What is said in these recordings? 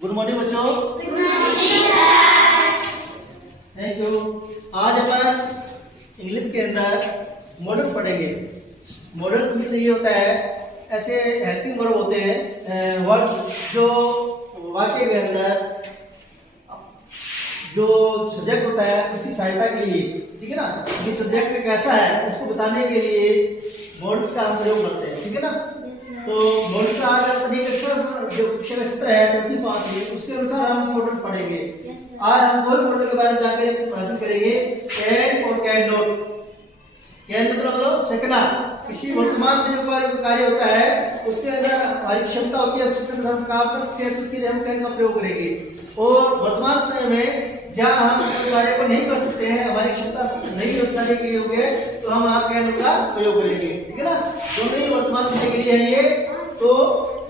Good morning बच्चों। Thank you. आज अपन English के अंदर मॉडल्स पढ़ेंगे। मॉडल्स में ये होता है, ऐसे हेल्पिंग वर्ब होते हैं, वर्ड्स जो वाक्य के अंदर जो सब्जेक्ट होता है उसकी सहायता के लिए, ठीक है ना, ये सब्जेक्ट कैसा है उसको बताने के लिए मॉडल्स का हम प्रयोग करते हैं, ठीक है ना। तो मॉडल्स आज अपनी जो कक्षा का सत्र है 25 में, उसके अनुसार हम मॉडल पढ़ेंगे। आज हम कोई मॉडल के बारे में जाकर हासिल करेंगे, कैन और कैन नॉट। कैन मतलब सकना, किसी वर्तमान में जो कार्य होता है उसके अंदर हमारी क्षमता होती है, क्षमता हम काम कर सकते हैं, तो उसके लिए हम कैन का प्रयोग करेंगे। और वर्तमान समय में जहाँ हम कार्य को नहीं कर सकते हैं, हमारी क्षमता नहीं उस कार्य के लिए, तो हम आप कैन का प्रयोग करेंगे, ठीक है ना। दोनों ही वर्तमान समय के लिए है ये। तो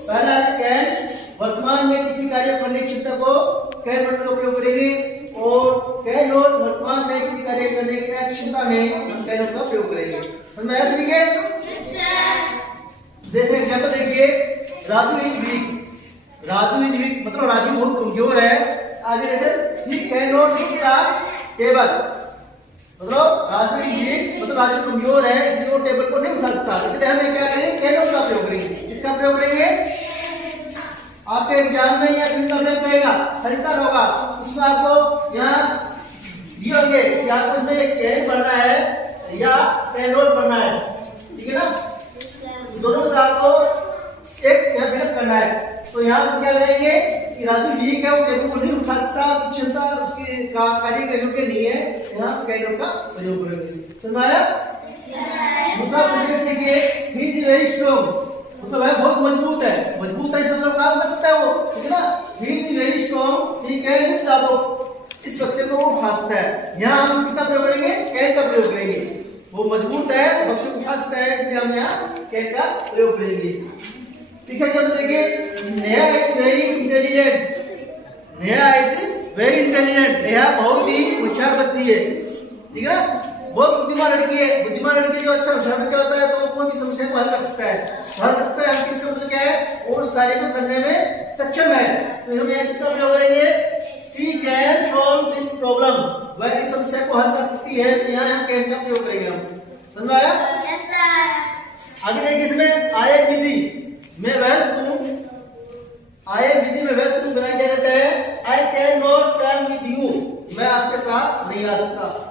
पहला कैन, वर्तमान में किसी कार्य करने की क्षमता को कैन वर्ड का प्रयोग करेंगे, और कैन नॉट वर्तमान में किसी कार्य करने की क्षमता में हम कैन का प्रयोग करेंगे। समझ में आया सभी के? जैसे एग्जाम्पल देखिए, Raju is weak. Raju is weak मतलब राजू बहुत कमजोर है। आगे देखिए, he can not lift the table, मतलब राजू इज वीक मतलब राजू कमजोर है, इसलिए वो टेबल को नहीं उठा सकता। इसलिए हमें क्या करेंगे, कैन नॉट का प्रयोग करेंगे। इसका प्रयोग करेंगे आपके एग्जाम में या फिर कमेंट आएगा, खरीदार होगा, उसमें आपको यहाँ दिए होंगे कि आपको इसमें एक कैन पढ़ना है या कैन नॉट पढ़ना है, ठीक है ना। दोनों से आपको एक फिलअप करना है। तो यहाँ पर क्या करेंगे कि राजू वीक है, वो टेबल को नहीं उठा सकता, उसकी क्षमता उसकी कार्य के योग्य नहीं है, यहाँ कैन नॉट का प्रयोग करेंगे। समझ आया? दूसरा सेंटेंस देखिए, ही इज वेरी स्ट्रांग मतलब वह बहुत मजबूत है। मजबूत है इसका मतलब काम कर सकता है वो, ठीक है ना। He is very strong, he can lift the box, इस बक्से को वो उठा सकता है। यहाँ हम किसका प्रयोग करेंगे, कैन का प्रयोग करेंगे। वो मजबूत है, बक्से को उठा सकता है, इसलिए हम यहाँ कैन का प्रयोग करेंगे। पीछे जब देखिए, Neha is very intelligent. Neha is very intelligent, Neha बहुत ही होशियार बच्ची है, ठीक है ना, बहुत बुद्धिमान लड़की है। बुद्धिमान लड़की जो अच्छा होशियार बच्चा होता है तो कोई भी समस्या को हल कर सकता है। हल कर सकता है, इसका मतलब क्या है, वो उस कार्य को करने में सक्षम है। तो हम यहाँ किसका प्रयोग करेंगे, सी कैन सॉल्व दिस प्रॉब्लम, वह इस समस्या को हल कर सकती है। तो यहाँ हम कैन का प्रयोग करेंगे। हम समझ में आया? Yes sir. आगे देखिए, इसमें आई एम बिजी, मैं व्यस्त हूँ। आई एम बिजी में व्यस्त हूँ, क्या कहते हैं, I can not come with you, मैं आपके साथ नहीं आ सकता।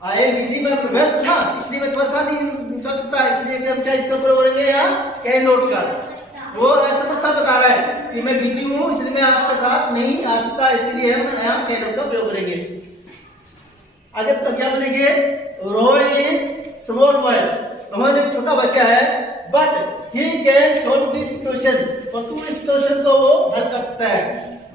आई एम बिजी में व्यस्त ना, इसलिए मैं तुम्हारे साथ नहीं चल सकता, इसलिए हम क्या इसका प्रयोग करेंगे यहाँ कैन नॉट का। वो असमर्थता बता रहा है कि मैं बिजी हूँ, इसलिए मैं आपके साथ नहीं आ सकता, इसलिए हम यहाँ कैन नॉट का प्रयोग करेंगे। आगे क्या बोलेंगे, Rohan is small boy, Rohan एक छोटा बच्चा है, but he can solve this situation, परंतु इस सिचुएशन को वो हल कर सकता है,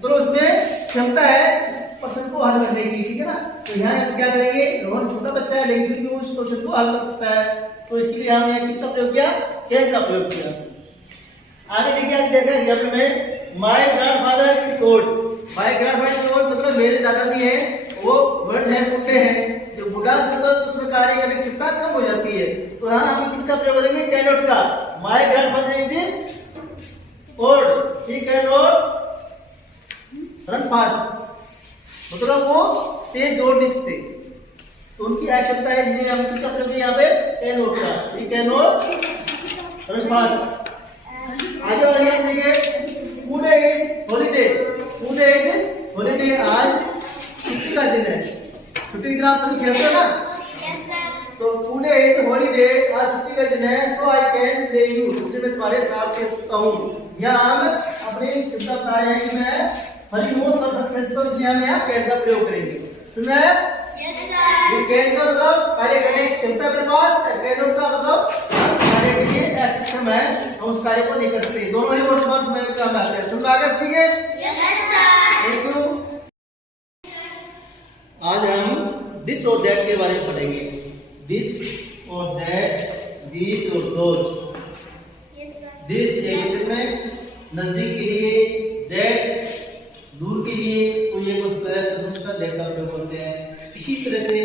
तो उसमें क्षमता है इस प्रश्न को हल करने की, ठीक है ना। तो यहाँ क्या करेंगे, रोहन छोटा बच्चा है लेकिन फिर भी उस क्वेश्चन को हल कर सकता है, तो इसके लिए हमने किसका प्रयोग किया, कैन का प्रयोग किया। आगे देखिए, आज देखा यहाँ में my grandfather is old. My grandfather is old मतलब मेरे दादाजी हैं, वो वृद्ध हैं, बूढ़े हैं। जो बूढ़ा होता है तो उसमें कार्य करने की क्षमता कम हो जाती है। तो यहाँ हम किसका प्रयोग करेंगे, कैन नॉट का। My grandfather is old, he can not run fast मतलब वो तेज दौड़ नहीं सकते, तो उनकी आवश्यकता है, इसलिए हम किसका प्रयोग यहाँ पे, कैन नॉट का। He can not run fast. आगे बढ़िए देखिए, today is holiday. Today is holiday, आज छुट्टी का दिन है। छुट्टी के दिन आप सभी खेलते हो ना, तो टुडे इज हॉलीडे, आज छुट्टी का दिन है, सो आई कैन प्ले यू, इसलिए मैं तुम्हारे साथ खेल सकता हूँ। यहाँ हम अपनी क्षमता बता रहे हैं कि मैं हनीमून कर सकते हैं, तो इसलिए हम यहाँ कैन का प्रयोग करेंगे। सुना है? Yes sir. ये कैन का मतलब कार्य करने की क्षमता अपने पास, कैन नॉट का मतलब कार्य के लिए असक्षम है, हम उस कार्य को नहीं कर सकते। दोनों ही वर्तमान समय में काम आते हैं। समझ आ गया सभी के? Yes sir. Thank you. आज हम दिस और दैट के बारे में पढ़ेंगे। दिस और दैट, दीज और दोज। दिस एक वचन में नजदीक के लिए, दैट दूर के लिए कोई एक वस्तु है तो हम उसका दैट का प्रयोग करते हैं। इसी तरह से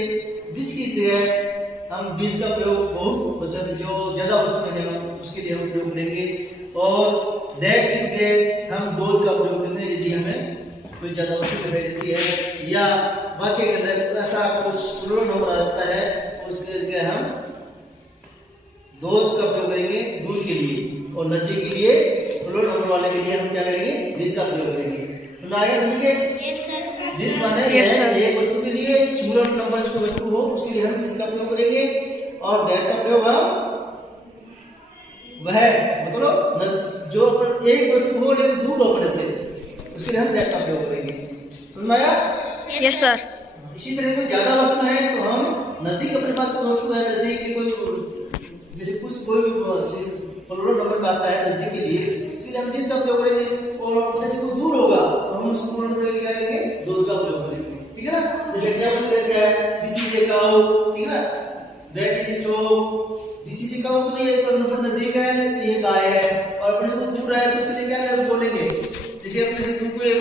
दिस की जगह हम दिस का प्रयोग बहुत वचन जो ज्यादा वस्तु है उसके लिए हम प्रयोग करेंगे, और दैट इज के हम दोज का प्रयोग करेंगे यदि हमें कोई ज्यादा वस्तु दिखाई देती है या वाक्य के अंदर ऐसा कुछ प्लूरल नंबर आ जाता है उसके लिए हम दोज का प्रयोग करेंगे दूध के लिए, और नदी के लिए प्लूरल नंबर वाले के लिए हम क्या करेंगे दिस का प्रयोग करेंगे। सुना आएगा सभी के? दिस माने एक वस्तु के लिए प्लूरल नंबर जो वस्तु हो उसके लिए हम दिस का प्रयोग करेंगे, और दैट का प्रयोग हम वह मतलब जो एक वस्तु हो लेकिन दूर हो अपने से उसके लिए हम दैट का प्रयोग करेंगे। समझ में आया? Yes sir. इसी तरह कोई ज्यादा वस्तु है तो हम नदी के अपने पास कोई वस्तु है, नदी के कोई जैसे कुछ कोई प्लूरल नंबर पे आता है नदी के लिए, इसलिए हम दिस का प्रयोग करेंगे, और अपने से कोई दूर होगा तो हम उस प्लूरल नंबर के लिए क्या करेंगे दोज का प्रयोग करेंगे। ठीक है ना? जैसे एग्जांपल देते हैं दिस इज ए काउ, ठीक है ना, that is two, this is a cow तो ये नंबर नदी का है, ये गाय है, और अपने से दूर है तो इसलिए क्या बोलेंगे, जैसे अपने से दूर कोई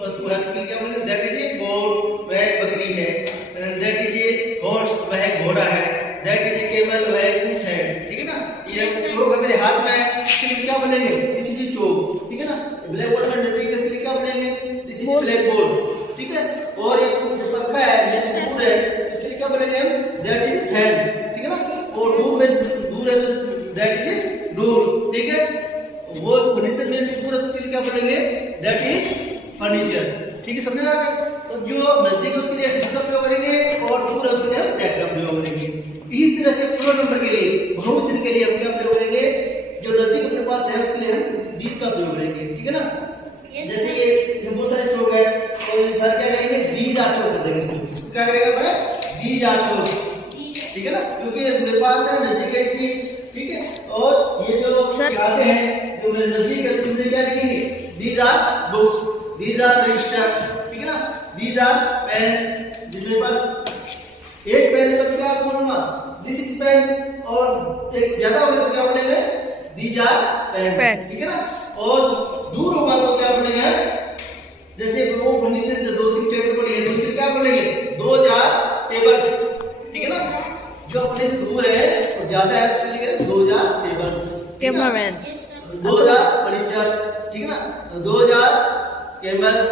वस्तु है उसके क्या बोलेंगे दैट इज ए गोट, वह बकरी है, दैट इज ए हॉर्स, वह घोड़ा है, दैट इज ए केबल, वह ऊंट है। ठीक है ना? ये चोक है मेरे हाथ में, इसके क्या बोलेंगे दिस इज ए चोक। ठीक है ना? ब्लैक बोर्ड में नदी के इसलिए क्या बोलेंगे दिस इज ब्लैक बोर्ड। ठीक है? और एक जो पंखा है जैसे दूर है इसके लिए क्या बोलेंगे हम दैट इज फैन। ठीक है ना? और दूर है तो दैट इज ए डोर। ठीक है? वो फर्नीचर में से दूर है तो इसके लिए क्या बोलेंगे दैट इज फर्नीचर। ठीक है? समझ आ गया? तो जो नजदीक उसके लिए इसका प्रयोग करेंगे और दूर है उसके लिए हम दैट का प्रयोग करेंगे। इसी तरह से प्लूरल नंबर के लिए बहुवचन के लिए हम क्या प्रयोग करेंगे, जो नजदीक अपने पास है उसके लिए हम दिस का प्रयोग करेंगे। ठीक है ना? जैसे ये बहुत सारे चौक है तो सर क्या करेंगे दीज आर चौक कर देंगे, इसको क्या करेगा मैं दीज आर चौक। ठीक है ना? क्योंकि मेरे पास है नजदीक है इसलिए। ठीक है? और ये जो किताबें हैं जो मेरे नजदीक है तो इसमें क्या लिखेंगे these are books, these are register. ठीक है ना? दीज आर पेन्स, जो मेरे पास एक पेन है तो क्या बोलूंगा दिस इज पेन, और एक ज्यादा होगा तो क्या बोलेंगे दीज आर पेन। ठीक है ना? और दूर होगा तो क्या बोलेंगे जैसे वो फर्नीचर जो 2-3 टेबल पड़ी है तो क्या बोलेंगे दोज आर टेबल्स। ठीक है ना? जो अपने से दूर है और ज्यादा है तो लिखेंगे those are tables, cameraman, those are furniture. ठीक है ना? Those are camels.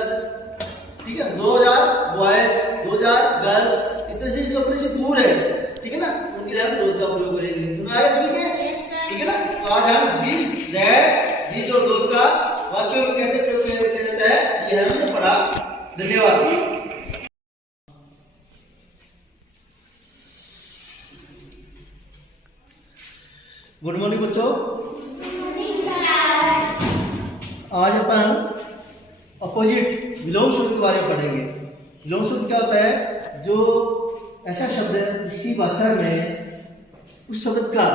ठीक है? Those are boys, those are girls. इस तरह से जो अपने से दूर है ठीक है ना उनके लिए हम दोज का प्रयोग करेंगे। सुना आया सभी के? ठीक है ना? तो आज हम दिस दैट दीज और दोज का वाक्यों में कैसे प्रयोग किया जाता है ये हमने पढ़ा। धन्यवाद। गुड मॉर्निंग बच्चों। आज अपन अपोजिट विलोम शब्द के बारे में पढ़ेंगे। विलोम शब्द क्या होता है, जो ऐसा शब्द है जिसकी भाषा में उस शब्द का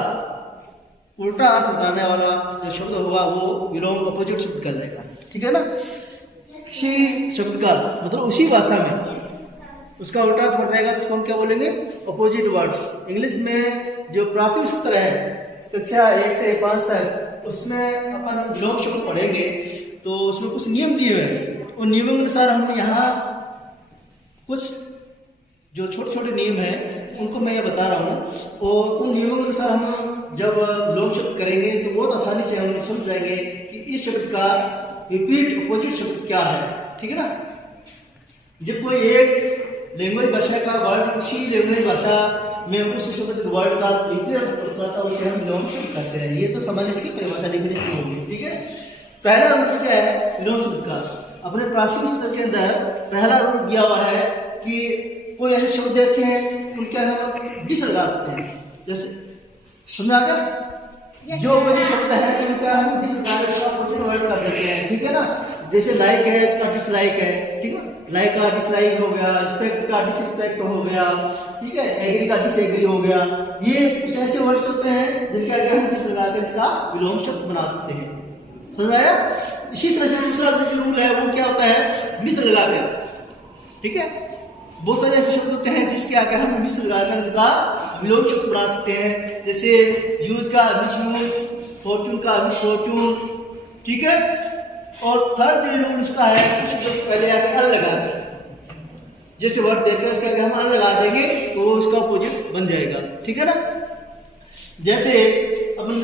उल्टा अर्थ बताने वाला जो शब्द होगा वो विलोम अपोजिट शब्द कहलाएगा। ठीक है ना? किसी शब्द का मतलब उसी भाषा में उसका उल्टा अर्थ बताएगा तो उसको हम क्या बोलेंगे अपोजिट वर्ड्स। इंग्लिश में जो प्राथमिक स्तर है कक्षा 1 से 5 तक उसमें अपन विलोम शब्द पढ़ेंगे तो उसमें कुछ नियम दिए हुए हैं। उन नियमों के अनुसार हम यहाँ कुछ जो छोटे छोटे नियम हैं उनको मैं ये बता रहा हूँ, और उन नियमों के अनुसार हम जब विलोम शब्द करेंगे तो बहुत आसानी से हम समझ जाएंगे कि इस शब्द का विपरीत अपोजिट शब्द क्या है। ठीक है ना? जब कोई एक लैंग्वेज भाषा का वर्ड उसी लैंग्वेज भाषा में उस शब्द वर्ड का विपरीत होता है उसे हम विलोम शब्द कहते हैं। ये तो समझ इसकी परिभाषा डेफिनेशन होगी। ठीक है? पहला रूल क्या है विलोम शब्द का, अपने प्राथमिक स्तर के अंदर पहला रूल दिया हुआ है कि कोई ऐसे शब्द देते हैं उनके हम डिस लगा सकते हैं। जैसे समझ आ गया? जो कोई शब्द है उनका हम डिस लगा कर देते हैं। ठीक है ना? जैसे लाइक है इसका डिसलाइक है। ठीक है? लाइक का डिसलाइक हो गया, रिस्पेक्ट का डिसरिस्पेक्ट हो गया। ठीक है? एग्री का डिसएग्री हो गया। ये कुछ ऐसे वर्ड्स होते हैं जिनके आगे हम डिस लगाकर इसका विलोम शब्द बना सकते हैं। समझ आया? इसी तरह से दूसरा जो रूल है वो क्या होता है मिस लगाकर। ठीक है? बहुत सारे ऐसे शब्द होते हैं जिसके आगे हम मिस लगाकर उनका विलोम शब्द बना सकते हैं। जैसे यूज का मिसयूज, फॉर्चून का मिसफॉर्चून। ठीक है? और थर्ड जो रूल उसका है उसको पहले आगे अल लगाकर, जैसे वर्ड देकर उसके आगे हम अल लगा देंगे तो वो उसका अपोजिट बन जाएगा। ठीक है ना? जैसे अब अपन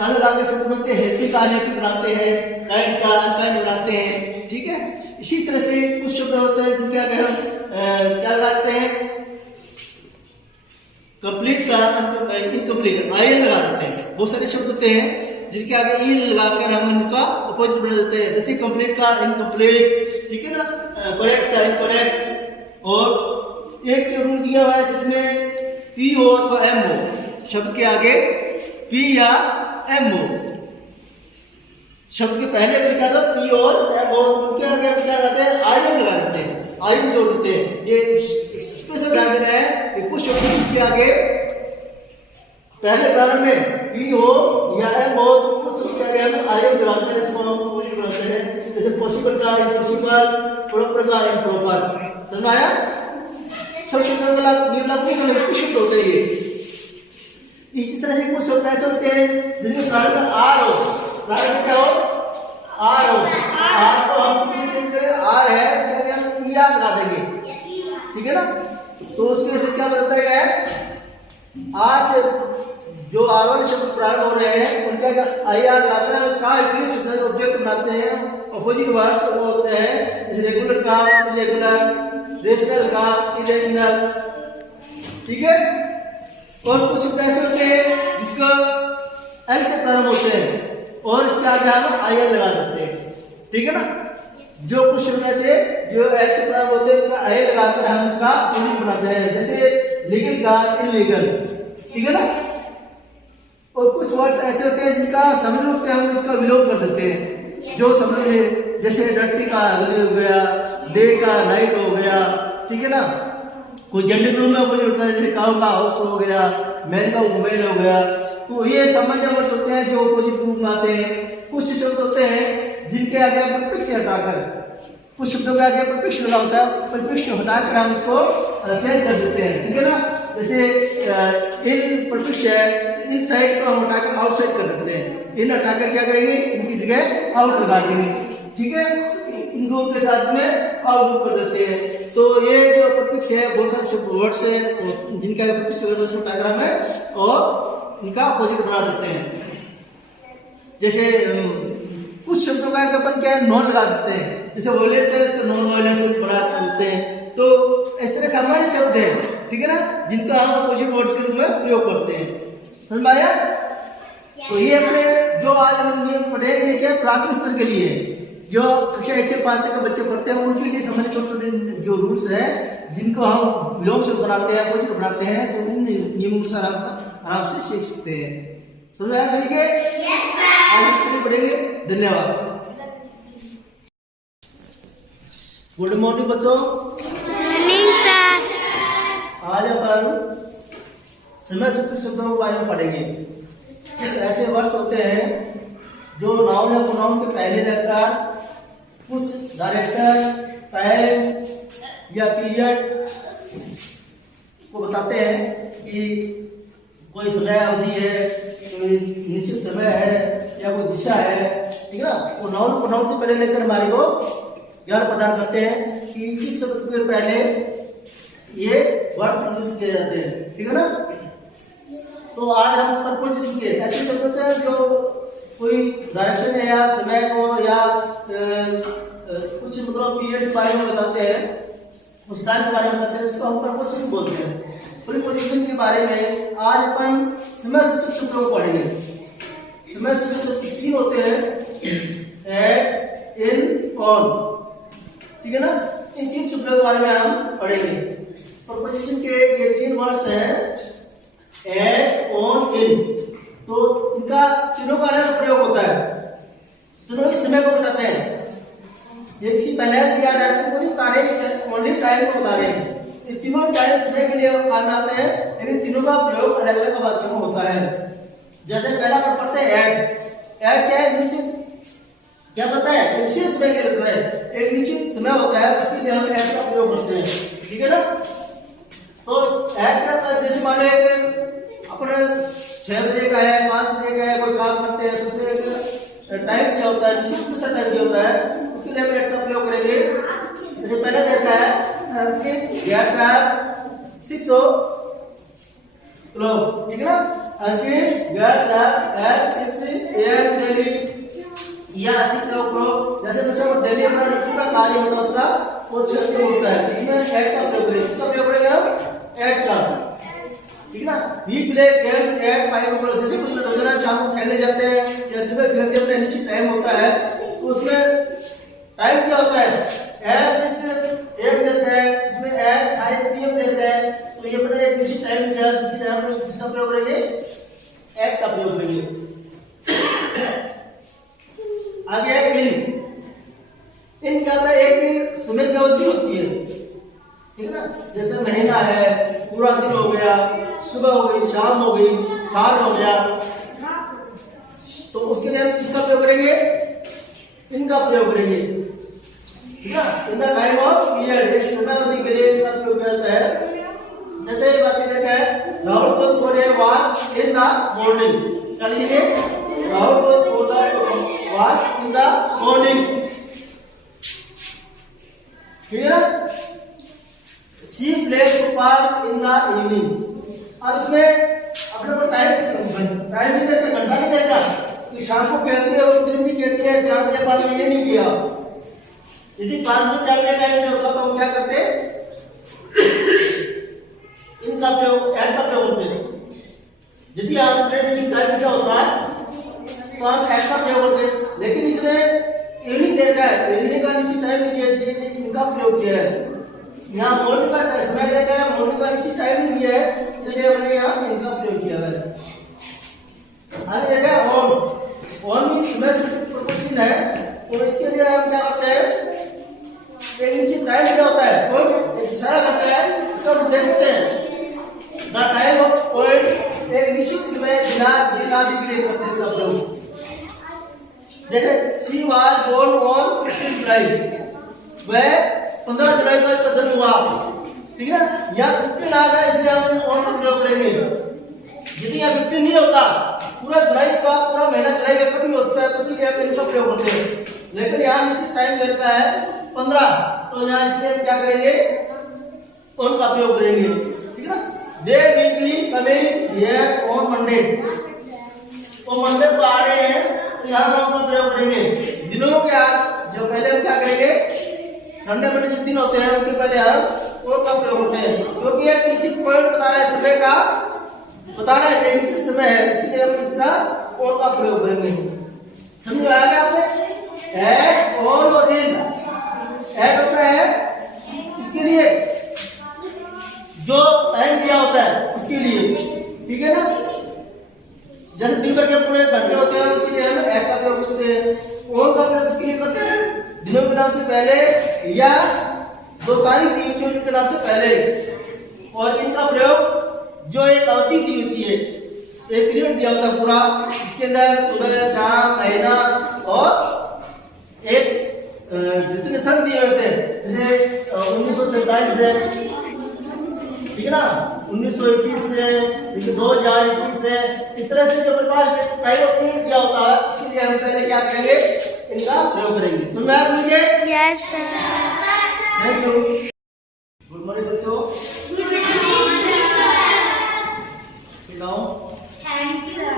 अन लगा के शब्द बनते हैं, हेल्पी का अनहेल्पी बनाते हैं, काइंड का अनकाइंड बनाते हैं, ठीक है। इसी तरह से कुछ शब्द होते हैं जिनके आगे हम क्या लगाते हैं, कंप्लीट का इनकम्प्लीट आई लगा देते हैं। बहुत सारे शब्द होते हैं जिनके आगे ई लगाकर हम उनका अपोजिट बना देते हैं, जैसे कंप्लीट का इनकम्प्लीट, ठीक है ना, करेक्ट का इनकरेक्ट। और एक जो रूल दिया हुआ है जिसमें पी हो अथवा एम हो, शब्द के आगे पी या एम हो, शब्द के पहले पर क्या था पी और एम हो, उनके आगे क्या लगाते हैं, आई लगा देते हैं, आई जोड़ देते हैं। ये स्पेशल ध्यान देना है कि कुछ शब्द इसके आगे पहले प्रारंभ में पी हो या एम हो, तो उस शब्द के आगे हम आई लगाते हैं, इसको हम अपोजिट बनाते हैं। जैसे पॉसिबल का इम्पॉसिबल, प्रॉपर का इम्प्रॉपर, समझ में आया। सब शब्दों का नियम लागू नहीं करते, कुछ शब्द होते हैं ये। इसी तरह से कुछ शब्द ऐसे होते हैं जिनके प्रारंभ में आर हो, प्रारंभ में क्या हो, आर हो, आर को हम किसी चेंज करें, आर है इसके आगे हम ई आर लगा देंगे, ठीक है ना। तो उसकी वजह से क्या बताया गया है, आर से जो आर वाले शब्द प्रारंभ हो रहे हैं उनका आई आर लगाते हैं, उसका इंग्लिश शब्द ऑब्जेक्ट बनाते हैं। अपोजिट वर्ड्स वो होते हैं जैसे रेगुलर का इरेगुलर, रेशनल का इरेशनल, ठीक है। और कुछ शब्द ऐसे होते हैं जिसका एल से प्रारंभ होते हैं और इसके आगे हम आई एल लगा देते हैं, ठीक है ना। जो कुछ शब्द ऐसे जो एल से प्रारंभ होते हैं उनका आई लगाकर हम इसका अपोजिट बनाते हैं, जैसे लीगल का इलीगल, ठीक है ना। और कुछ वर्ड्स ऐसे होते हैं जिनका समान रूप से हम इसका विलोप कर देते हैं, जो समझ में, जैसे डर्टी का अगले हो गया, डे का नाइट हो गया, ठीक है ना। कोई जेंडर रूल में अपोजिट होता है, जैसे काउ का हाउस हो गया, मैन का वुमेन हो गया। तो ये सामान्य वर्ड्स होते हैं जो अपोजिट रूप में आते हैं। कुछ शब्द होते हैं जिनके आगे प्रीफिक्स हटाकर, कुछ शब्दों के आगे प्रीफिक्स लगा होता है, प्रीफिक्स हटाकर हम इसको चेंज कर देते हैं, ठीक है ना। जैसे इन प्रीफिक्स है, इन साइड को हम हटाकर आउटसाइड कर देते हैं, इन हटाकर क्या करेंगे, इनकी जगह आउट लगा देंगे, ठीक है। इन दो के साथ में आउट कर देते हैं। तो ये जो प्रीफिक्स है बहुत सारे शब्द वर्ड्स है जिनका प्रीफिक्स लगा उसको हटाकर हमें और इनका अपोजिट बना देते हैं। जैसे कुछ शब्दों का अपन क्या है, नॉन लगा देते हैं, जैसे वायलेंस है उसको नॉन वायलेंस बना देते हैं। तो इस तरह सामान्य शब्द है, ठीक है ना, जिनका हम अपोजिट वर्ड्स के रूप में प्रयोग करते हैं, समझ में आया। तो ये अपने जो आज हम नियम पढ़े ये क्या प्राथमिक स्तर के लिए, जो कक्षा 1 से 5 तक के बच्चे पढ़ते हैं उनके लिए सामान्य छोटे जो रूल्स है जिनको हम विलोम से बनाते हैं, अपोजिट बनाते हैं, तो उन नियमों के साथ आराम से सीख सकते हैं। समझ में आया सभी के? आगे पढ़ेंगे। धन्यवाद। गुड मॉर्निंग बच्चों। आज अपन समय सूचक शब्दों के बारे में पढ़ेंगे। कुछ ऐसे वर्ड्स होते हैं जो नाउन या प्रोनाउन के पहले रहकर कुछ डायरेक्शन, टाइम या पीरियड को बताते हैं कि कोई समय अवधि है, कोई निश्चित समय है या कोई दिशा है, ठीक है ना। वो नाउन प्रोनाउन से पहले लेकर हमारे को ज्ञान प्रदान करते हैं कि इस शब्द के पहले ये वर्ड्स यूज किए जाते हैं, ठीक है ना। तो आज हम प्रपोजिशन के ऐसे शब्द होते हैं जो कोई डायरेक्शन है या समय को या कुछ मतलब पीरियड के बारे में बताते हैं, उस टाइम के बारे में बताते हैं, उसको हम प्रपोजिशन बोलते हैं। प्रीपोजिशन के बारे में आज अपन समय सूचक शब्दों को पढ़ेंगे। समय सूचक शब्द 3 होते हैं, एट, इन, ऑन, ठीक है ना। इन 3 शब्दों के बारे में हम पढ़ेंगे। प्रीपोजिशन के ये 3 वर्ड्स हैं, एट, ऑन, इन। तो इनका तीनों का अलग प्रयोग होता है, तीनों ही समय को बताते हैं। ये किसी पहले से या डायरेक्शन को नहीं बता रहे, ओनली टाइम को बता रहे हैं। ये तीनों टाइम समय के लिए काम में आते हैं, लेकिन तीनों का प्रयोग अलग अलग वाक्यों में होता है। जैसे पहला पढ़ते हैं एट। एट क्या है? निश्चित, क्या बताता है? एक निश्चित समय के लिए होता है, एक निश्चित समय होता है, उसके लिए हम एट का प्रयोग करते हैं, ठीक है ना। तो एट क्या होता है? जैसे मान लो अपने 6 बजे का है, 5 बजे का है, कोई काम करते हैं तो उसमें टाइम क्या होता है, निश्चित टाइम क्या होता है, उसके लिए हम एट का प्रयोग करेंगे। जैसे पहले देखा है कि 6 o'clock, ठीक है ना। Ankit gets up at 6 a.m. daily. या 6 o'clock, जैसे मतलब डेली अपना ड्यूटी का कार्य होता है उसका, वो 6 से उठता है। इसमें एट का प्रयोग करेंगे। किसका प्रयोग करेंगे हम? एट का। ठीक है ना? We play games at 5 o'clock। जैसे कुछ लोग रोजाना शाम को खेलने जाते हैं या सुबह खेलते हैं, निश्चित टाइम होता है, तो उसमें टाइम क्या होता है? एट 6 8 देते हैं, इसमें एट 5 PM देते हैं, तो ये अपने एक निश्चित टाइम दिया है, जिसके हम किसका प्रयोग करेंगे? एट का प्रयोग करेंगे। आगे है इन क्या होता है? एक समय की अवधि होती है, ठीक है ना? जैसे महीना है, पूरा दिन हो गया, सुबह हो गई, शाम हो गई, साल हो गया, तो उसके लिए हम किसका प्रयोग करेंगे? इनका प्रयोग करेंगे। ठीक है? In the time of period, एक समय अवधि के लिए इसका प्रयोग किया जाता है। जैसे ये बात देखा है, राहुल को बोले वॉक इन द मॉर्निंग। क्या लिखेंगे? राहुल को बोला वॉक इन द मॉर्निंग। ठीक है? She plays park in the evening. अब इसमें अपने टाइम नहीं देता, घंटा नहीं देता कि शाम को कहती है और दिन भी कहती है 4 बजे 5 बजे नहीं किया। यदि 5 बजे 4 बजे टाइम नहीं होता तो हम क्या करते? इनका प्रयोग, एट का प्रयोग करते हैं। यदि आपने टाइम क्या होता है तो आप एट का प्रयोग करते हैं, लेकिन इसने इवनिंग देखा है, इवनिंग का निश्चित टाइम से किया, इसलिए इनका प्रयोग किया है। यहाँ मॉर्निंग का समय देखा है, मॉर्निंग का निश्चित टाइम नहीं दिया है, इसलिए हमने यहाँ इनका प्रयोग किया है। आगे देखा है ऑन भी समय से प्रोपोर्शन है, तो इसके लिए हम क्या करते हैं? एक निश्चित टाइम क्या होता है? कोई एक इशारा करता है, इसका हम देख सकते हैं द टाइम ऑफ पॉइंट, एक निश्चित समय दिन आदि के लिए करते हैं इसका प्रयोग। जैसे शी वाज बोर्न ऑन 15 जुलाई, वह 15 जुलाई को इसका जन्म हुआ। ठीक है? या 15 आ गया, इसलिए हम ऑन का प्रयोग करेंगे। यदि यहाँ 15 नहीं होता, पूरा जुलाई का, पूरा महीना जुलाई का कभी हो सकता है, तो इसलिए हम इनका प्रयोग करते हैं। लेकिन यहाँ निश्चित टाइम देता है 15, तो यहाँ इसलिए हम क्या करेंगे? ऑन का प्रयोग करेंगे। ठीक है? They will be coming here on Monday. तो मंडे को आ रहे हैं, तो यहाँ हम का प्रयोग करेंगे। दिनों के आज जो पहले हम क्या करेंगे? संडे मंडे जो दिन होते हैं उनके पहले हम और का प्रयोग करते हैं, क्योंकि एक निश्चित पॉइंट बता रहा है, समय का बता रहा है, निश्चित समय है, इसलिए हम इसका और का प्रयोग करेंगे। समझ में आ गया आपसे? एट, ऑन और इन। एट होता है इसके लिए जो टाइम दिया होता है उसके लिए, ठीक है ना? जैसे दिन भर के पूरे घंटे होते हैं, उसके लिए हम एट का प्रयोग करते हैं। ऑन का प्रयोग इसके लिए करते हैं दिनों के नाम से पहले या 2 तारीख दी होती है उनके नाम से पहले। और इनका प्रयोग जो एक अवधि दी होती है, एक पीरियड दिया होता है पूरा, इसके अंदर सुबह, शाम, महीना और एक जितने सन दिए होते हैं, जैसे 1947 से, ठीक है ना, 1921 से 2021 से, इस तरह से जो प्रकाश टाइम ऑफ पीरियड दिया होता है, इसलिए हम पहले क्या करेंगे? इनका प्रयोग करेंगे। सुन में सुनिए। Yes, sir. Thank you. Good morning बच्चों। Thanks, sir.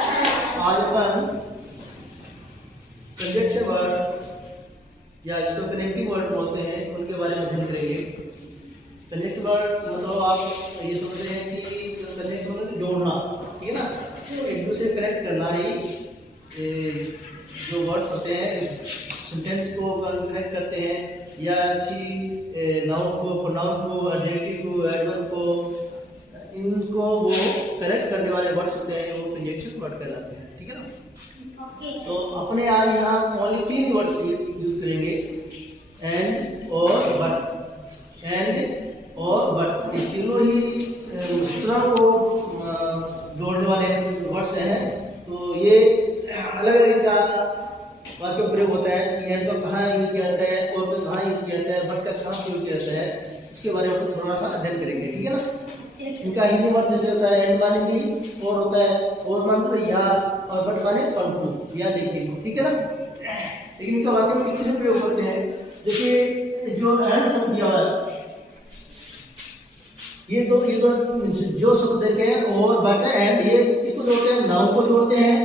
आज अपन कंजक्शन वर्ड या जिसको कनेक्टिंग वर्ड बोलते हैं उनके बारे में अध्ययन करेंगे। कंजक्शन वर्ड मतलब आप ये सोच रहे हैं कि कंजक्शन मतलब जोड़ना, ठीक है ना? तो एक दूसरे कनेक्ट करना ही जो वर्ड्स होते हैं सेंटेंस को कनेक्ट करते हैं, या अच्छी नाउन को, प्रोनाउन को, एडजेक्टिव को, एडवर्ब को, इनको वो कनेक्ट करने वाले वर्ड्स होते हैं, वो कंजक्शन वर्ड कहलाते हैं। ठीक है ना? Okay. तो अपने यहाँ ओनली 3 वर्ड्स यूज करेंगे, एंड और बट। एंड और बट, ये तीनों ही दूसरा को जोड़ने वाले वर्ड्स हैं। तो ये अलग अलग का वाक्य प्रयोग होता है कि एंड का कहाँ यूज किया जाता है, और का कहाँ यूज किया जाता है, बट का कहाँ यूज किया जाता है, इसके बारे में थोड़ा सा अध्ययन करेंगे। ठीक है ना? इनका हिंदी वर्ड जैसे होता है एंड माने भी, और होता है और माने या, और बट माने परंतु या देखिए। ठीक है ना? लेकिन इनका वाक्य में किस तरह से प्रयोग करते हैं? देखिए जो एंड शब्द दिया हुआ है, ये दो जो शब्द देखे हैं और बट एंड, ये किसको जोड़ते हैं? नाउन को जोड़ते हैं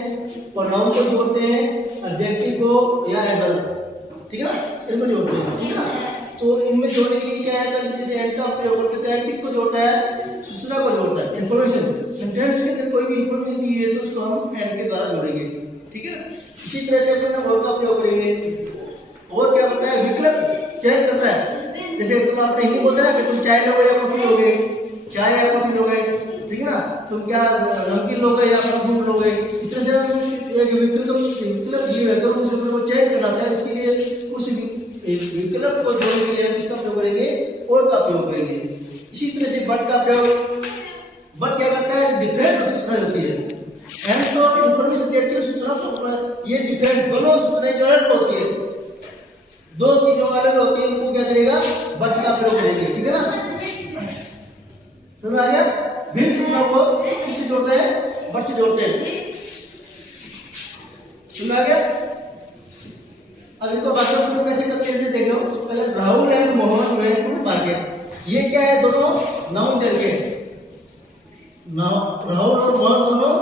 और नाउन को जोड़ते हैं एडजेक्टिव को या एडवर्ब, ठीक है ना, इनको जोड़ते हैं, ठीक है ना। तो इनमें जोड़ने के लिए क्या है, पहले जैसे एंड का प्रयोग करते हैं, किसको जोड़ता है? सूचना को जोड़ता है, इंफॉर्मेशन। सेंटेंस के अंदर कोई भी इंफॉर्मेशन दी है तो उसको हम एंड के द्वारा जोड़ेंगे, ठीक है। इसी तरह से अपने और का प्रयोग करेंगे। और क्या होता है? विकल्प चयन करता है। जैसे तुम आपने ही बोलते ना कि तुम चाय लोगे या कॉफी लोगे, चाय या कॉफी लोगे, ठीक है ना, तुम क्या नमकीन लोगे या दूध लोगे, इस तरह से एक विकल्प जीव है तो उसे को चयन करना है। इसके लिए उस विकल्प को जोड़ने के लिए हम किसका प्रयोग करेंगे? और का प्रयोग करेंगे। इसी तरह से बट का प्रयोग, बट क्या करता है? डिफरेंट सूचना होती है, एंड तो इंफॉर्मेशन देती है सूचना को, ये डिफरेंट दोनों सूचनाएं जो अलग होती है, दो चीजों अलग होती है, उनको क्या करेगा? बट का प्रयोग करेंगे, ठीक है ना। समझ आ गया? भिन्न सूचनाओं को किससे जोड़ते हैं? बट से जोड़ते हैं। समझ आ गया? अब इनको बातों को कैसे करते हैं देखो। पहले Rahul and Mohan went to market, ये क्या है? दोनों नाउन देके, राहुल और मोहन दोनों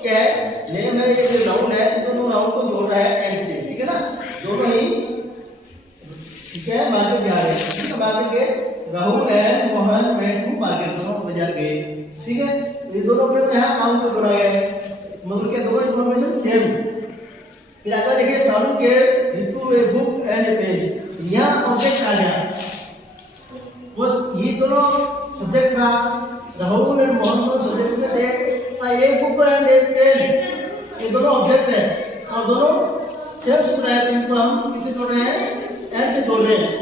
क्या है? नेम है, ये जो नाउन है, दोनों नाउन को जोड़ रहा है एंड से, ठीक है ना। दोनों ही ठीक है मार्केट जा रहे हैं, ठीक है। मार्केट गए, Rahul and Mohan went to market, दोनों बाजार गए, ठीक है। ये दोनों अपने यहाँ नाउन को जोड़ा गया है, मतलब क्या दोनों इंफॉर्मेशन सेम। फिर आगे देखिए, साउंड के Ritu a book and A page, यहाँ ऑब्जेक्ट आ गया, बस ये दोनों सब्जेक्ट था, राहुल और मोहन दोनों सब्जेक्ट में थे, एक बुक एंड एक पेन, ये दोनों ऑब्जेक्ट है और दोनों सेम सूत्र है, इनको हम किसे जोड़ रहे हैं? एंड से जोड़ रहे हैं।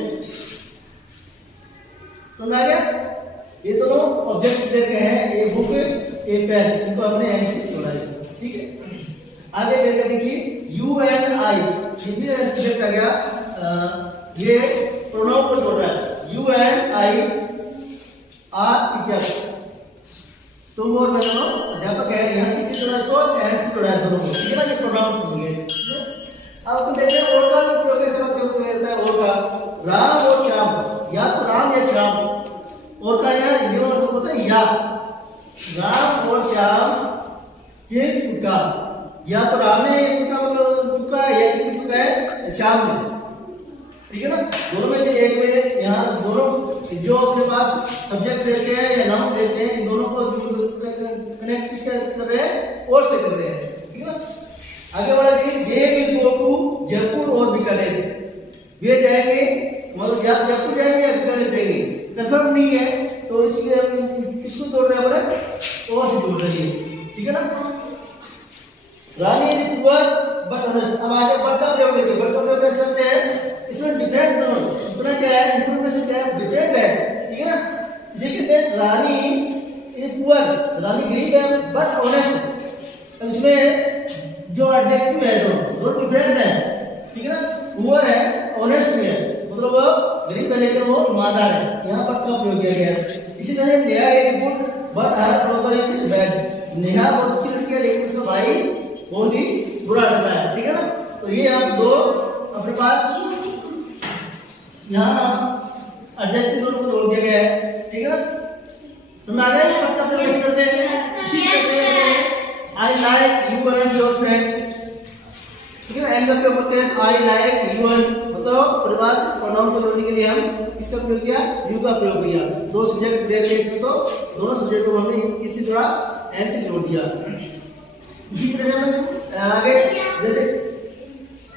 समझ आ गया? ये दोनों ऑब्जेक्ट देते हैं, ए बुक ए पेन, इनको अपने एंड से जोड़ा है, ठीक है। आगे चलकर देखिए, यू एंड आई, ये भी सब्जेक्ट आ गया, ये प्रोनाउन को जोड़ रहा है, you and I R teacher, तुम और मैं दोनों अध्यापक है, यहाँ किससे जोड़ा? इसको एंड से जोड़ा है दोनों को, ठीक है ना। ये प्रोनाउन हो गए। अब तो देखते हैं और का प्रयोग कैसे होता है। और का राम और श्याम, या तो राम या श्याम, और का यार ये मतलब होता है या, राम और श्याम किस का, या तो राम ने उनका मतलब चुका है या किसी चुका है श्याम ने, ठीक है ना। दोनों में से एक में यहाँ दोनों जो अपने पास सब्जेक्ट देते हैं या नाम देते हैं, इन दोनों को कनेक्ट किससे कर रहे हैं? और से कर रहे हैं, ठीक है ना। आगे बढ़ा देखिए, they will go to Jaipur और बीकानेर, वे जाएंगे, मतलब या जयपुर जाएंगे या बीकानेर जाएंगे, कंफर्म नहीं है, तो इसलिए हम किसको जोड़ रहे हैं? और से जोड़ रही है, ठीक है ना। रानी पुअर बट ऑनेस्ट, अब आगे बट का प्रयोग देखिए, बट का प्रयोग कैसे करते हैं? इसमें डिफरेंट दोनों सूचना क्या है? इंफॉर्मेशन क्या है? डिफरेंट है, ठीक है ना। जैसे कहते हैं रानी इज पुअर, रानी गरीब है बट ऑनेस्ट, इसमें जो एडजेक्टिव है दोनों डिफरेंट है, ठीक है ना। पुअर है, ऑनेस्ट भी है, मतलब वो गरीब है लेकिन वो ईमानदार है, यहाँ पर का प्रयोग किया गया है। इसी तरह Neha is good but her brother is bad, Neha बहुत अच्छी लड़की है लेकिन उसका भाई बहुत ही बुरा लड़का है, ठीक है ना। तो ये आप दो अपने पास यहाँ एडजेक्टिव दोनों को जोड़ दिया गया है, ठीक है ना। समझ आ गया? बट का प्रयोग करते हैं। इसी तरह से I like you and your friend, ठीक है ना। एंड का प्रयोग करते हैं, I like you and, मतलब परिवार से प्रोनाउन को जोड़ने के लिए हम इसका प्रयोग किया, you का प्रयोग किया। दो सब्जेक्ट दे दिए इसमें, तो दोनों सब्जेक्ट को हमने किससे जोड़ा? एंड से जोड़ दिया। इसी तरह से हमें आगे जैसे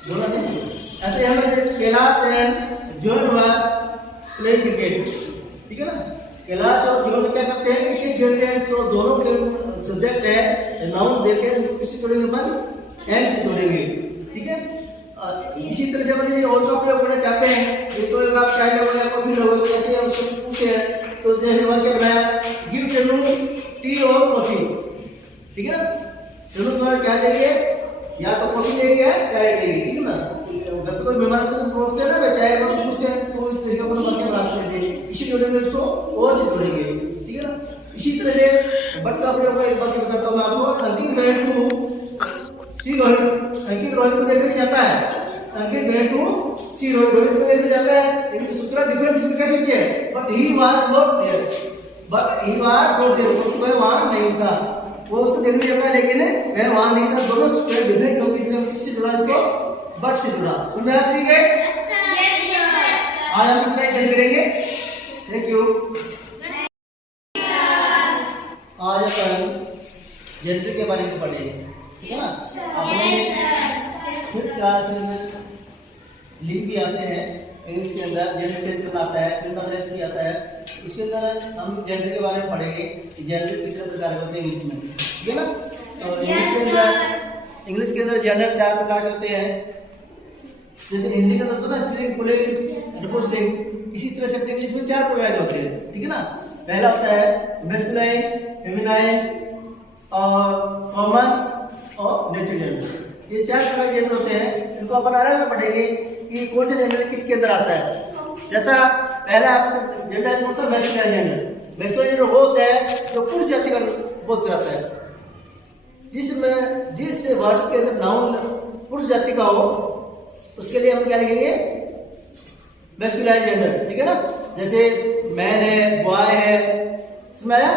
बोला नहीं, ऐसे हमें Kailash and John were playing cricket, ठीक है ना। कैलाश और जॉन क्या करते हैं? क्रिकेट खेलते हैं, तो दोनों के सब्जेक्ट है नाउन देके किससे जोड़ेंगे? अपन एंड से जोड़ेंगे, ठीक है। इसी तरह से अपन ये और का प्रयोग करना चाहते हैं, एक तो आप चाय लोगे या कॉफी लोगे, तो ऐसे हम सब पूछते हैं, तो जैसे वन क्या बनाया, गिव टेनू टी और कॉफी, ठीक है ना। टेनू तुम्हारा क्या देंगे? या तो कॉफी देंगे या चाय देंगे, ठीक है ना। घर पे कोई मेहमान आते तो पूछते हैं ना, चाय वाला पूछते हैं, तो इस तरीके को अपन रास्ते से इसी जोड़ेंगे, उसको और से जोड़ेंगे, ठीक है ना। इसी तरह से बट का प्रयोग एक बात बताता हूं मैं आपको। अंकित वेंट टू सी रोहित, अंकित रोहित को देखने जाता है, अंकित वेंट टू सी रोहित, रोहित को देखने जाता है, लेकिन सूत्र डिफरेंट इसमें कैसे किया है? But he was not there, but he was not there, वह वहां नहीं था, वो उसको देखने लगा लेकिन वह वहां नहीं था। दोनों डिफरेंट टॉपिक से किससे जुड़ा, इसको बट से जुड़ा। समझ में आ गई? Yes, sir. आज हम कितना एंजॉय करेंगे? Thank you. आज अपन जेंडर के बारे में पढ़ेंगे, ठीक है ना? अपने फिफ्थ क्लास में लिंक भी आते हैं इंग्लिश के अंदर, जेंडर चेंज करना आता है, फिर नॉलेज भी आता है। उसके अंदर हम जेंडर के बारे में पढ़ेंगे कि जेंडर कितने प्रकार के होते हैं इंग्लिश में, ठीक है ना? तो इंग्लिश के अंदर जेंडर 4 प्रकार के होते हैं। जैसे हिंदी का होता है ना स्त्रीलिंग, पुल्लिंग, नपुंसकलिंग, इसी तरह से अपने इंग्लिश में 4 प्रकार के होते हैं, ठीक है ना? पहला होता है मैस्कुलाइन, फेमिनाइन और कॉमन और नेचुरल जेंडर। ये 4 प्रकार के जेंडर होते हैं। इनको अपन अलग अलग पढ़ेंगे कि कौन सा जेंडर किसके अंदर आता है। जैसा पहला आपको जेंडर कौन सा, मैस्कुलाइन जेंडर। मैस्कुलाइन जेंडर वो होता है जो पुरुष जाति का बोध कराता है, जिसमें जिस वर्ड्स के अंदर नाउन पुरुष जाति का हो उसके लिए हम क्या लिखेंगे, मैस्कुलाइन जेंडर, ठीक है ना? जैसे मैन है, बॉय है, समझ आया?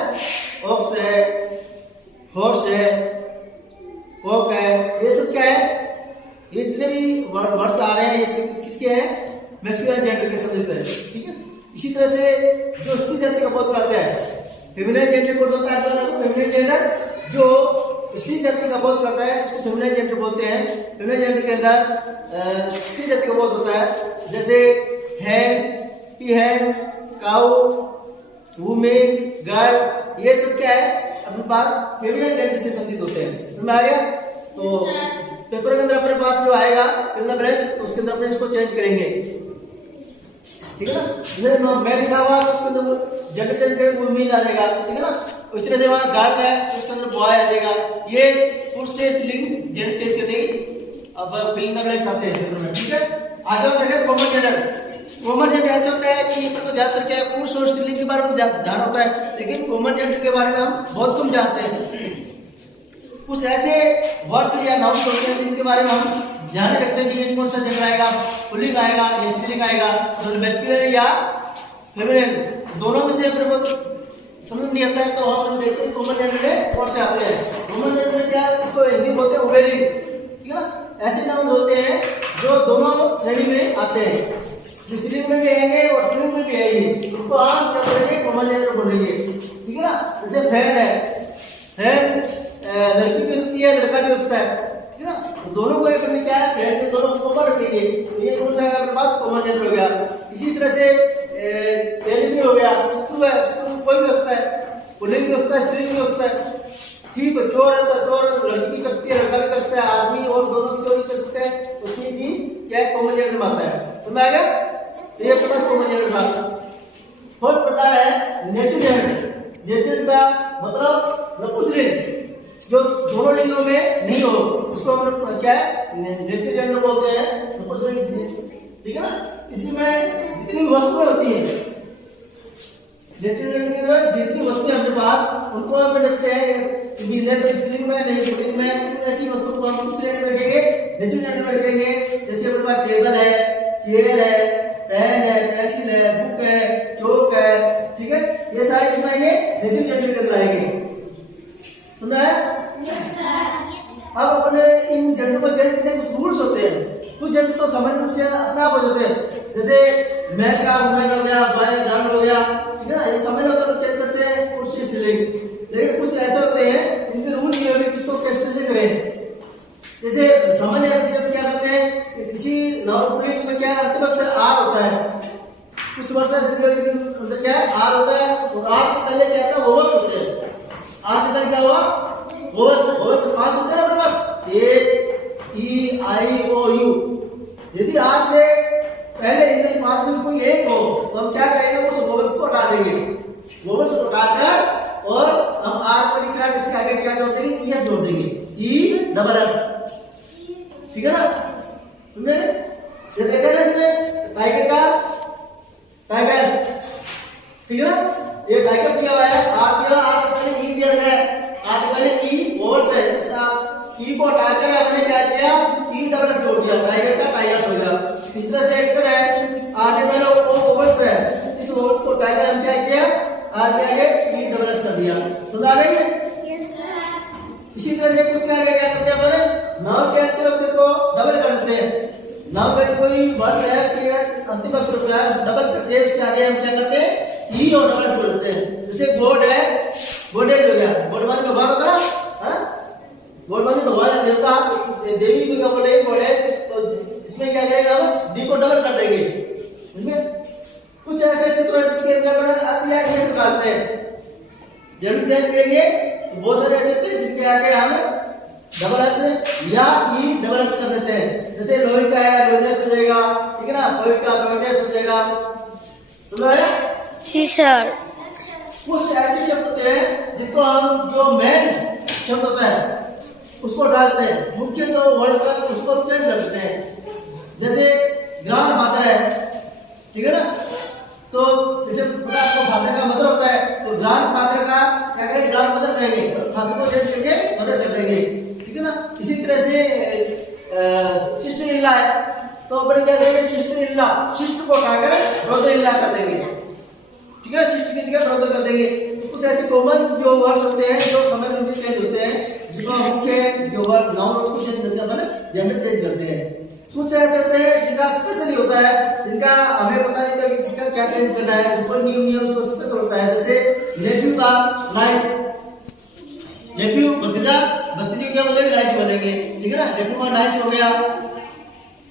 ऑक्स है, हॉर्स है, कॉक है, ये सब क्या है? ये जितने भी वर्ड्स आ रहे हैं ये किसके हैं, मैस्कुलाइन जेंडर के शब्द हैं, ठीक है? इसी तरह से जो स्त्री जाति का बोध कराता है, फेमिनाइन जेंडर बोध होता है। फेमिनाइन जेंडर जो स्त्री जाति का बोध करता है उसको फेमिनाइन जेंडर बोलते हैं। फेमिनाइन जेंडर के अंदर स्त्री जाति का बोध होता है, जैसे हैन, पीहैन, काऊ, वुमेन, गर्ल, ये सब क्या है अपने पास फेमिनाइन जेंडर से संबंधित होते हैं। समझ में आ गया? तो पेपर के अंदर अपने पास जो आएगा ब्रैकेट्स, उसके अंदर अपने इसको चेंज करेंगे, ठीक है ना? जैसे मैं लिखा हुआ तो उसके अंदर जेंडर चेंज करेंगे, वुमेन आ जाएगा, ठीक है ना? उस तरह से वहां गर्ल है तो उसके अंदर बॉय आ जाएगा। ये पुरुष से स्त्रीलिंग जेंडर चेंज करने की अब फिलिंग द ब्लैंक्स आते हैं पेपर में, ठीक है? आगे हम देखें कॉमन जेंडर। कॉमन जेंडर ऐसा होता है कि इसको ज्यादातर क्या पुरुष और स्त्रीलिंग के बारे में जान होता है, लेकिन कॉमन जेंडर के बारे में हम बहुत कम जानते हैं। कुछ ऐसे वर्ड्स या नाउन्स होते हैं जिनके बारे में हम ध्यान रखते हैं कि ये कौन सा जेंडर आएगा, पुल्लिंग आएगा या स्त्रीलिंग आएगा, मतलब मैस्कुलिन या फेमिनिन, दोनों में से अपने को समझ नहीं आता है तो हम देखते हैं कॉमन जेंडर में कौन से आते हैं। कॉमन जेंडर में क्या इसको हिंदी में बोलते हैं उभयलिंग, ठीक है ना? ऐसे नाउन होते हैं जो दोनों श्रेणी में आते हैं, जो स्त्रीलिंग में भी आएंगे और पुल्लिंग में भी आएंगे, उनको हम क्या बोलेंगे, कॉमन जेंडर बोलेंगे, ठीक है ना? जैसे फ्रेंड है, फ्रेंड लड़की भी होती है, लड़का भी होता है, ठीक है ना? दोनों को एक क्या है, फ्रेंड के दोनों को कॉमन रखेंगे, ये कौन सा है अपने पास, कॉमन जेंडर हो गया। इसी तरह से भी हो गया, स्टू है, स्टू कोई भी होता है, पुल्लिंग भी होता है, स्त्रीलिंग भी होता है। ठीक है, चोर है तो चोर लड़की कसती है, लड़का भी कसता है, आदमी और दोनों की चोरी कर सकते हैं, उसमें भी क्या है, कॉमन जेंडर में आता है। समझ आ गया? ये अपने पास कॉमन जेंडर था। फोर्थ प्रकार है नेचुरल जेंडर। नेचुरल का मतलब नपुंसकलिंग, जो दोनों लिंगों में नहीं हो उसको हम क्या है, नेचुरल जेंडर बोलते हैं, नपुंसकलिंग, ठीक है ना? इसमें जितनी वस्तुएं होती हैं, नेचुरल जेंडर के अंदर जितनी वस्तुएं अपने पास उनको हम रखते हैं, नहीं तो स्त्रीलिंग में नहीं पुल्लिंग में, ऐसी वस्तु को हम किस जेंडर में रखेंगे, नेचुरल जेंडर में रखेंगे। जैसे अपने पास टेबल है, चेयर है, पेन है, पेंसिल है, बुक है, चौक है, ठीक है? ये सारे किसमें आएंगे, नेचुरल जेंडर के अंदर आएंगे। सुना है? अब अपने इन जेंडर को चेंज करने के कुछ रूल्स होते हैं, कुछ जेंडर तो सामान्य रूप से अपने आप हो जाते हैं, जैसे मैन का वुमेन हो गया, बॉय का गर्ल हो गया, ठीक है ना? ये सामान्य होता है, चेंज करते हैं पुरुष से स्त्रीलिंग। लेकिन कुछ ऐसे होते हैं जिनके रूल ये होंगे किसको किस तरह से करें। जैसे सामान्य रूप से क्या करते हैं कि किसी नाउन पुल्लिंग में क्या अंतिम अक्षर आर होता है, कुछ वर्ड से अंदर क्या है, आर होता है, और आर से पहले क्या आता है, वोवल्स होते हैं। आर से पहले क्या हुआ, वोवल्स, वोवल्स 5 होते हैं अपने पास, ए ई आई ओ यू। यदि आर से पहले इन 5 में से कोई एक हो तो हम क्या करेंगे, उस वोवल्स को हटा देंगे, वोवल्स को हटाकर और हम आर को लिखकर इसके आगे क्या जोड़ देंगे, ई एस जोड़ देंगे, ई डबल एस, ठीक है ना? समझे? ये देखा ना इसमें टाइगर का टाइगर, ठीक है ना? ये टाइगर दिया हुआ है, आर दिया, आर से पहले ई दिया गया है, आर से पहले ई वोवल्स है, इसका ई को हटाकर हमने क्या किया, ई डबल एस जोड़ दिया, टाइगर का टाइगर्स हो गया। इस तरह से एक्टर है, आर से पहले ओ वोवल्स है, इस वोवल्स को टाइगर हम क्या किया, आर के आगे समझ आ रही है? इसी तरह से कुछ क्या करते हैं अपन, नाउन के अंतिम अक्षर को डबल कर देते हैं। नाउन का कोई वर्ड है उसके अंतिम अक्षर होता है, डबल करके उसके आगे हम क्या करते हैं, ई और डबल जोड़ देते हैं। जैसे गॉड है, गॉडेज हो गया, गॉड माने भगवान होता है, हाँ, गॉड माने भगवान देवता, देवी को क्या बोले गॉडेज, तो इसमें क्या करेगा हम, डी को डबल कर देंगे। इसमें कुछ ऐसे क्षेत्र हैं जिसके अंदर अपन अस या ए से डालते हैं, जरूर चेंज करेंगे तो बहुत सारे ऐसे होते हैं जिनके आगे हम डबल एस या ई डबल एस कर देते हैं। जैसे लोही का है लोहिनेस हो जाएगा, ठीक है ना, पोइट का पोइटेस हो जाएगा। समझ आया? जी सर। कुछ ऐसे शब्द होते हैं जिनको हम जो मेन शब्द होता है उसको डालते हैं, मुख्य जो वर्ड का उसको चेंज कर देते हैं। जैसे ग्राम फादर है, ठीक है ना, तो जैसे आपको फादर का मदर होता है तो ग्रांड फादर का क्या करें, ग्रांड मदर करेंगे, फादर को चेंज करके मदर कर देंगे, ठीक है ना। इसी तरह से सिस्टर इन लॉ है तो अपन क्या करेंगे, सिस्टर इन लॉ, सिस्टर को उठाकर ब्रदर इन लॉ कर देंगे, ठीक है, सिस्टर की जगह ब्रदर कर देंगे। तो कुछ ऐसे कॉमन जो वर्ड्स होते हैं जो समय में चेंज होते हैं, जिसको मुख्य जो वर्ड नाउन उसको चेंज करते हैं, अपन जेंडर चेंज करते हैं। कुछ ऐसे होते हैं जिनका स्पेशली होता है, जिनका हमें पता नहीं था कि जिसका क्या चेंज करना है, ऊपर नियम उसको स्पेशल होता है। जैसे नेफ्यू का नाइस, नेफ्यू भतीजा, भतीजे क्या बोलेंगे, नाइस बोलेंगे, ठीक है ना, नेफ्यू का नाइस हो गया।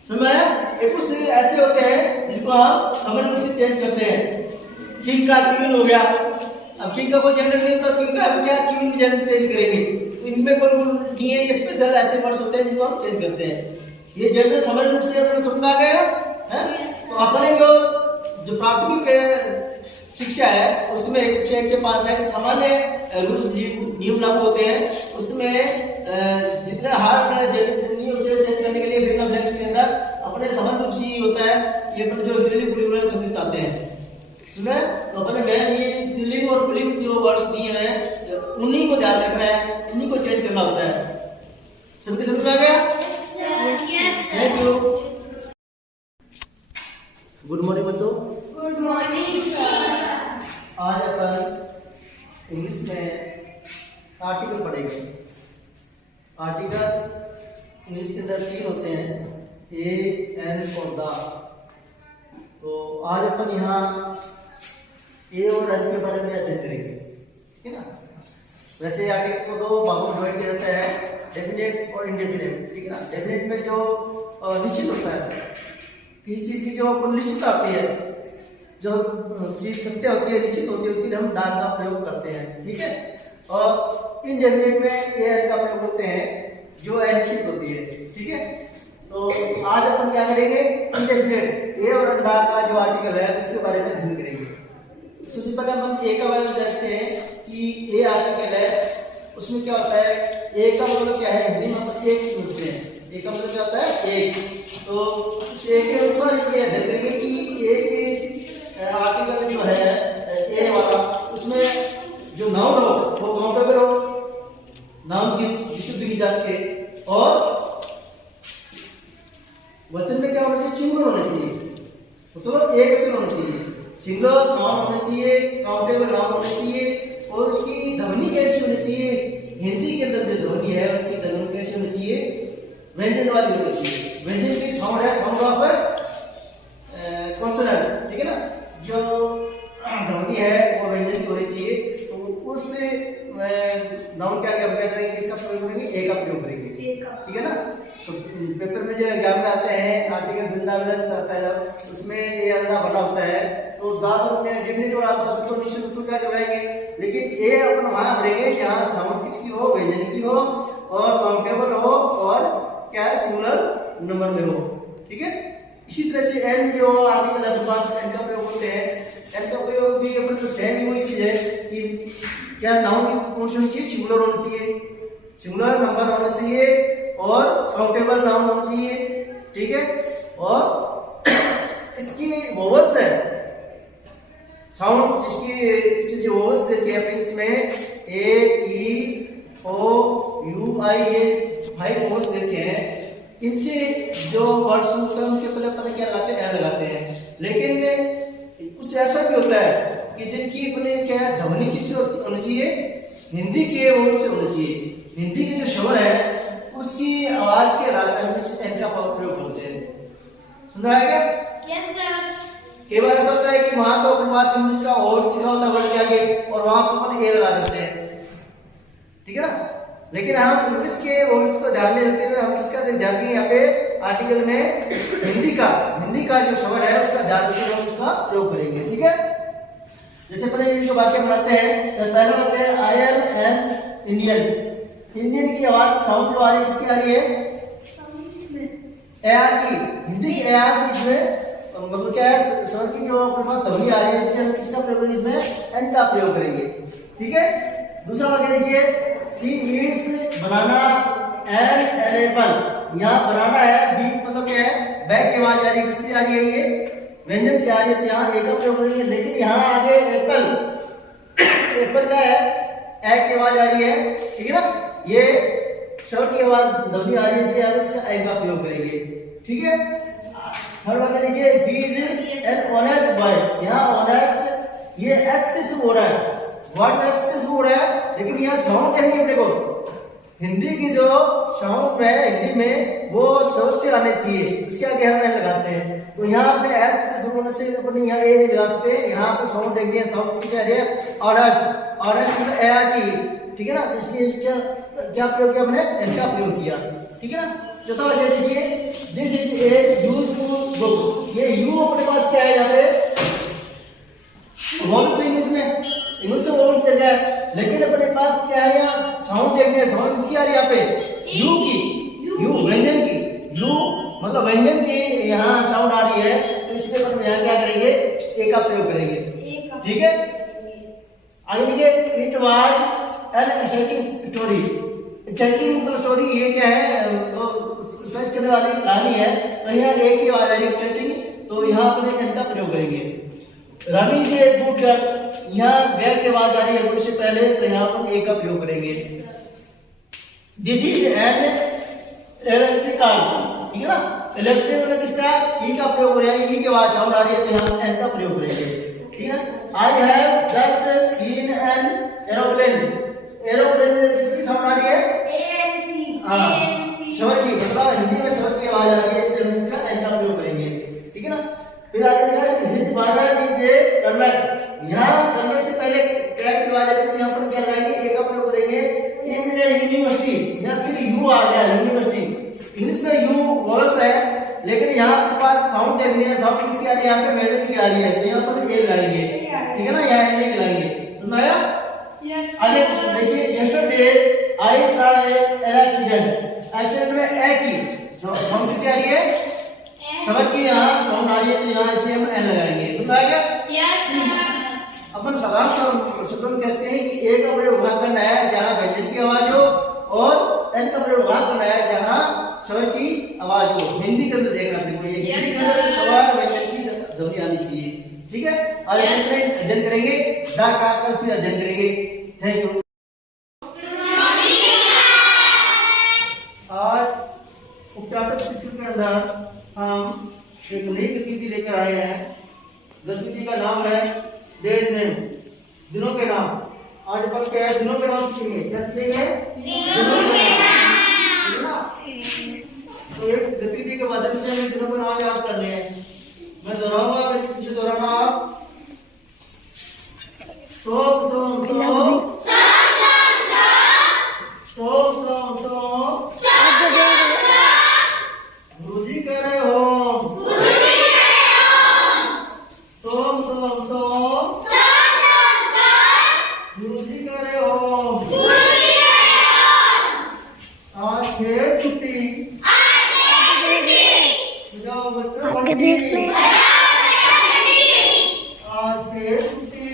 समझ आया? ये कुछ ऐसे होते हैं जिनको हम कॉमन रूप से चेंज करते हैं। किंग का क्वीन हो गया, अब किंग का कोई जेंडर नहीं होता, किंग का अब क्या क्वीन भी जेंडर चेंज करेंगे, तो इनमें कोई रूल नहीं है, ये स्पेशल ऐसे वर्ड्स होते हैं जिनको हम चेंज करते हैं। ये जेंडर समझ रूप से अपने समझ में आ गया है? तो अपने जो प्राथमिक शिक्षा है उसमें 1 से 5 तक सामान्य रूल्स नियम लागू होते हैं। उसमें जितने हार्ड नियम चेंज करने के लिए ब्रेकअप लेक्स के अंदर अपने समझ रूप से होता है, ये अपन जो स्त्रीलिंग पुल्लिंग शब्द आते हैं सुने, तो अपने मेन ये स्त्रीलिंग और पुल्लिंग जो वर्ड्स दिए हैं उन्हीं को ध्यान रखना है, इन्हीं को चेंज करना होता है। सबके समझ में आ गया? Thank you. गुड मॉर्निंग बच्चों। Good morning sir. आज अपन इंग्लिश में आर्टिकल पढ़ेंगे। आर्टिकल इंग्लिश के अंदर 3 होते हैं, ए, एन और द। तो आज अपन यहाँ ए और एन के बारे में अध्ययन करेंगे, ठीक है ना। वैसे आर्टिकल को 2 भागों में डिवाइड किया जाता है, डेफिनेट और इंडेफिनेट, ठीक है ना। डेफिनेट में जो निश्चित होता है, किसी चीज की जो निश्चित आती है, जो चीज सत्य होती है, निश्चित होती है, उसके लिए हम दाद का प्रयोग करते हैं, ठीक है। और इनडेफिनेट में ए का प्रयोग करते हैं जो अनिश्चित होती है, ठीक है। तो आज अपन क्या करेंगे, इनडेफिनेट ए और दाद का जो आर्टिकल है उसके बारे में अध्ययन करेंगे। सबसे पहले अपन ए का बारे में जानते हैं कि ए आर्टिकल है, उसमें क्या होता है, ए का मतलब क्या है, हिंदी में मतलब एक समझते हैं, ए का मतलब क्या होता है, एक। तो ए के अनुसार ये अध्ययन करेंगे कि ए के आर्टिकल जो है ए वाला, उसमें जो नाउन हो वो काउंटेबल हो, नाउन की विशुद्ध की जा सके, और वचन में क्या होना चाहिए, सिंगुलर होना चाहिए, मतलब एक वचन होना चाहिए, सिंगुलर नाउन होना चाहिए, काउंटेबल नाउन होना चाहिए, और उसकी ध्वनि कैसी होनी चाहिए, हिंदी के अंदर जो ध्वनि है उसकी ध्वनि कैसी होनी चाहिए, व्यंजन वाली होनी चाहिए। व्यंजन की साउंड है, साउंड ऑफ कॉन्सोनेंट, ठीक है ना, जो ध्वनि है वो व्यंजन की होनी चाहिए। तो उस नाउन क्या क्या करेंगे, इसका प्रयोग करेंगे, ए का प्रयोग करेंगे, ठीक है ना। तो पेपर में जो एग्जाम में आते हैं आर्टिकल वृंदावन आता है, उसमें ये अंधा बना होता है, तो दाद अपने डिफिनेट वाला आता है, उसको तो निश्चित उसको क्या लगाएंगे, लेकिन ए अपन वहां भरेंगे जहां साउंड किसकी हो, व्यंजन की हो, और काउंटेबल हो, और क्या है, सिंगुलर नंबर में हो, ठीक है। इसी तरह से एन जो आर्टिकल है पास एन का प्रयोग होते हैं, एन का प्रयोग भी अपन तो सेम वही चीज है कि क्या नाउन की कौन सी होनी चाहिए, सिंगुलर होना चाहिए, सिंगुलर नंबर होना चाहिए, और काउंटेबल नाउन होना चाहिए, ठीक है। और इसकी वोवल्स है, साउंड जिसकी जो वोवल्स देते हैं इंग्लिश में ए, ई, ओ, यू, आई, ये 5 वोवल्स देते हैं। इनसे जो वर्ड्स होते हैं उनके पहले पता क्या लगाते हैं, लगाते हैं। लेकिन कुछ ऐसा भी होता है कि जिनकी अपने क्या ध्वनि किससे होनी चाहिए, हिंदी के वर्ड से होना चाहिए। हिंदी के जो शब्द है उसकी आवाज के आधार पर एन का प्रयोग होते हैं। समझा है क्या? Yes, sir. कई बार ऐसा होता है कि वहां तो अपने पास इंग्लिश का और लिखा होता है वर्ड के आगे और वहां पर अपन ए लगा देते हैं, ठीक है ना। लेकिन हम इंग्लिश के वर्ड्स को ध्यान में रखते हुए हम किसका ध्यान देंगे यहाँ पे आर्टिकल में हिंदी का जो शब्द है उसका ध्यान रखते हुए हम उसका प्रयोग करेंगे, ठीक है। जैसे पहले जो वाक्य बनाते हैं, पहला वाक्य है I am an Indian. Indian की आवाज साउंड जो आ रही है किसकी आ रही है? ए आर की। हिंदी की ए आर की इसमें मतलब क्या है, स्वर की जो अपने पास ध्वनि आ रही है इसलिए हम किसका प्रयोग करेंगे? इसमें एन का प्रयोग करेंगे, ठीक है। दूसरा वाक्य देखिए, she eats banana and an apple. यहाँ बनाना है, बी मतलब क्या है? बैक की आवाज आ रही है, किससे आ रही है? ये व्यंजन से आ रही है, तो यहाँ ए का प्रयोग करेंगे। लेकिन यहाँ आगे एप्पल का है, ए की आवाज आ रही है, ठीक है ना। ये शब्द की आवाज ध्वनि आ रही है इसलिए हम इसका ए का प्रयोग करेंगे, ठीक है। थर्ड वाक्य देखिए, he is an honest boy। यहाँ honest ये H से शुरू हो रहा है, वर्ड H से शुरू हो रहा है, लेकिन यहाँ साउंड देखिए अपने को। हिंदी की जो साउंड है हिंदी में वो स्वर से आने चाहिए, उसके आगे हम एन लगाते हैं। तो यहाँ अपने H से शुरू होने से अपने यहाँ ए नहीं लगा सकते। यहाँ पे साउंड देंगे, साउंड किसे आ रही है? ऑनेस्ट मतलब ए आर की, ठीक है ना। इसलिए इसका क्या प्रयोग किया? हमने एन का प्रयोग किया, ठीक है ना। चौथा वाक्य देखिए, this is A useful book. ये यू अपने पास क्या है? यहाँ पे वर्ड से इंग्लिश से वर्ड दे गया, लेकिन अपने पास क्या है? यहाँ साउंड देखने, साउंड किसकी आ रही है? यहाँ पे यू की, यू व्यंजन की। यू मतलब व्यंजन की यहाँ साउंड आ रही है, तो इसलिए हम यहाँ क्या करेंगे? ए का प्रयोग करेंगे, ठीक है। आगे देखिए, it was an exciting story. Exciting मतलब स्टोरी, ये क्या है? तो सर्च करने वाली कहानी है, तो यहाँ ए की आवाज आ रही है एक्साइटिंग, तो यहाँ अपने एन का प्रयोग करेंगे। रनिंग से गुड गर्ल, यहाँ गैर की आवाज आ रही है गुड से पहले, तो यहाँ पर ए का प्रयोग करेंगे। This is an electric car, ठीक है ना। इलेक्ट्रिक मतलब किसका? ई का प्रयोग हो रहा है, ई की आवाज साउंड आ रही है, तो यहाँ एन का प्रयोग करेंगे, ठीक है। I have just seen an aeroplane. Aeroplane किसकी साउंड आ रही है? हाँ, शब्द की, मतलब हिंदी में शब्द की आवाज आ रही है, इसलिए हम इसका एन का प्रयोग करेंगे, ठीक है ना। फिर आगे लिखा है, his father is a colonel. यहाँ कर्नल से पहले क्या की आवाज आती है, यहाँ पर क्या लगाएंगे? ए का प्रयोग करेंगे। इन ए यूनिवर्सिटी, यहाँ फिर यू आ गया, यूनिवर्सिटी। इंग्लिश में यू वर्ड्स है, लेकिन यहाँ पर पास साउंड देखनी है, साउंड किसकी आ रही है? यहाँ पे मेजर की आ रही है, तो यहाँ पर ए लगाएंगे, ठीक है ना। यहाँ ए लगाएंगे, समझ आया? आगे देखिए, yesterday I saw an accident. Accident में ए की साउंड किसकी आ रही है? शब्द की यहाँ साउंड आ रही है, तो यहाँ इसलिए हम एन लगाएंगे, समझ आ गया? Yes, sir. अपन साधारण शब्दों में कहते हैं कि ए का प्रयोग वहां करना है जहां व्यंजन की आवाज हो, और एन का प्रयोग वहां करना है जहां स्वर की आवाज हो। हिंदी के अंदर देखना अपने को, ये हिंदी के अंदर स्वर व्यंजन की ध्वनि आनी चाहिए, ठीक है। और अध्ययन करेंगे, दा का कर फिर अध्ययन करेंगे। Thank you. आज उपचार शिक्षण के अंदर हम एक नई गतिविधि लेकर आए हैं। गतिविधि का नाम है डेज नेम, दिनों के नाम। आज अपन क्या है? दिनों के नाम सीखेंगे। क्या सीखेंगे? दिनों के नाम। तो इस गतिविधि के माध्यम से हमें दिनों के नाम याद करने हैं। मैं दोहराऊंगा, मेरे पीछे दोहराना आप। सोम सोम सोम, सोम सोम सोम, गुरुजी कह रहे हो, सोम सोम सोम, गुरुजी कह रहे हो, आज फिर छुट्टी, जाओ बच्चों पढ़ने, आज फिर छुट्टी,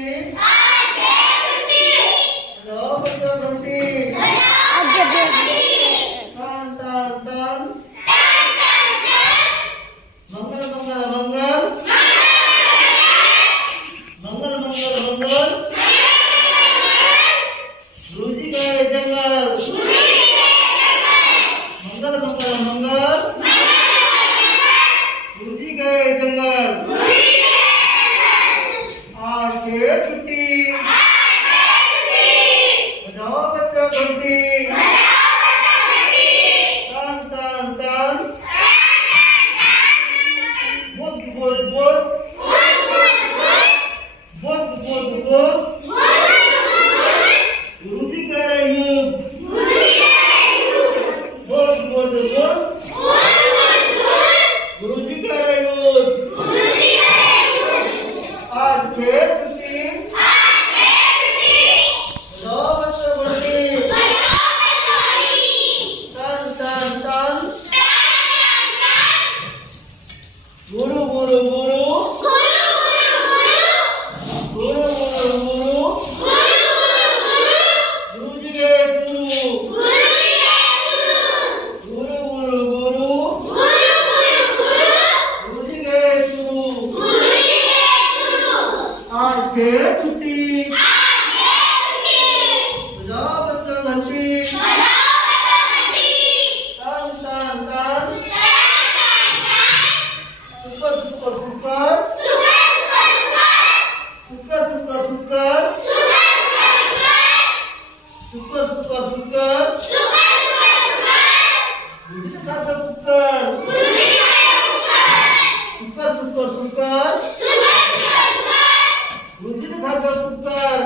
खेल छुट्टी बजाओ बच्चों घंटी टन टन टन super super super super super super super super super जिसे खाता कुकर सुपर सुपर सुपर जिसे खाता कुकर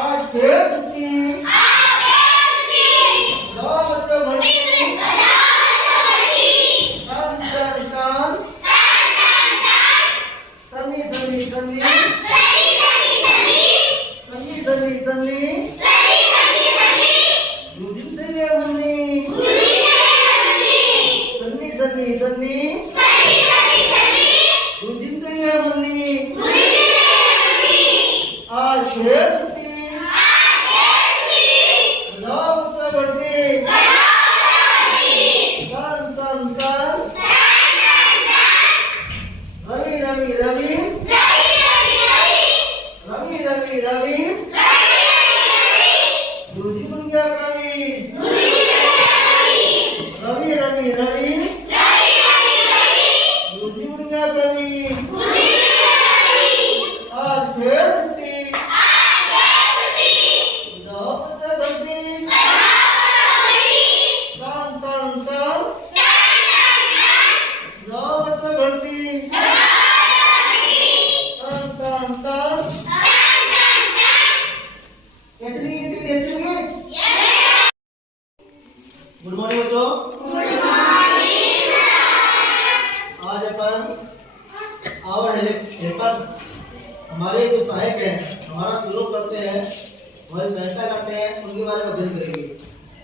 आज खेल छुट्टी जाओ बच्चों घंटी टन टन टन सनी सनी सनी सनी सनी सनी दूधी से ये मुन्नी सनी सनी सनी दूधी से ये मुन्नी आज खेल छुट्टी जाओ बच्चों घंटी टन टन टन रवि रवि रवि रवि रवि रवि दूजी बन गया रवि रवि रवि रवि दूजी बन गया रवि आज खेल छुट्टी जाओ बच्चों घंटी टन टन टन जाओ बच्चों घंटी टन टन टन कैसे लिखेंगे कितनी अच्छी लिखेंगे गुड मॉर्निंग बच्चों आज अपन आवर हेल्पर्स हमारे जो सहायक हैं हमारा सहयोग करते हैं हमारी सहायता करते हैं उनके बारे में अध्ययन करेंगे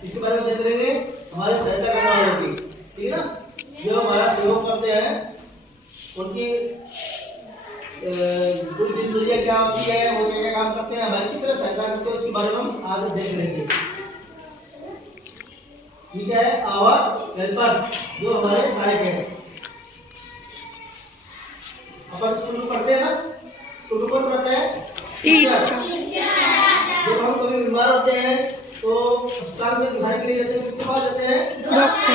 इसके बारे में अध्ययन करेंगे हमारी सहायता करने वालों की ठीक है ना जो हमारा सहयोग करते हैं उनकी पूरी दिनचर्या क्या होती है वो क्या काम करते हैं हमारी किस तरह सहायता करते हैं इसके बारे में हम आज देख लेंगे ठीक है आवर हेल्पर्स जो हमारे सहायक हैं अपन स्कूल में पढ़ते हैं ना स्कूल में कौन पढ़ता है टीचर जब हम कभी बीमार होते हैं तो अस्पताल में दिखाने के लिए जाते हैं किसके पास जाते हैं डॉक्टर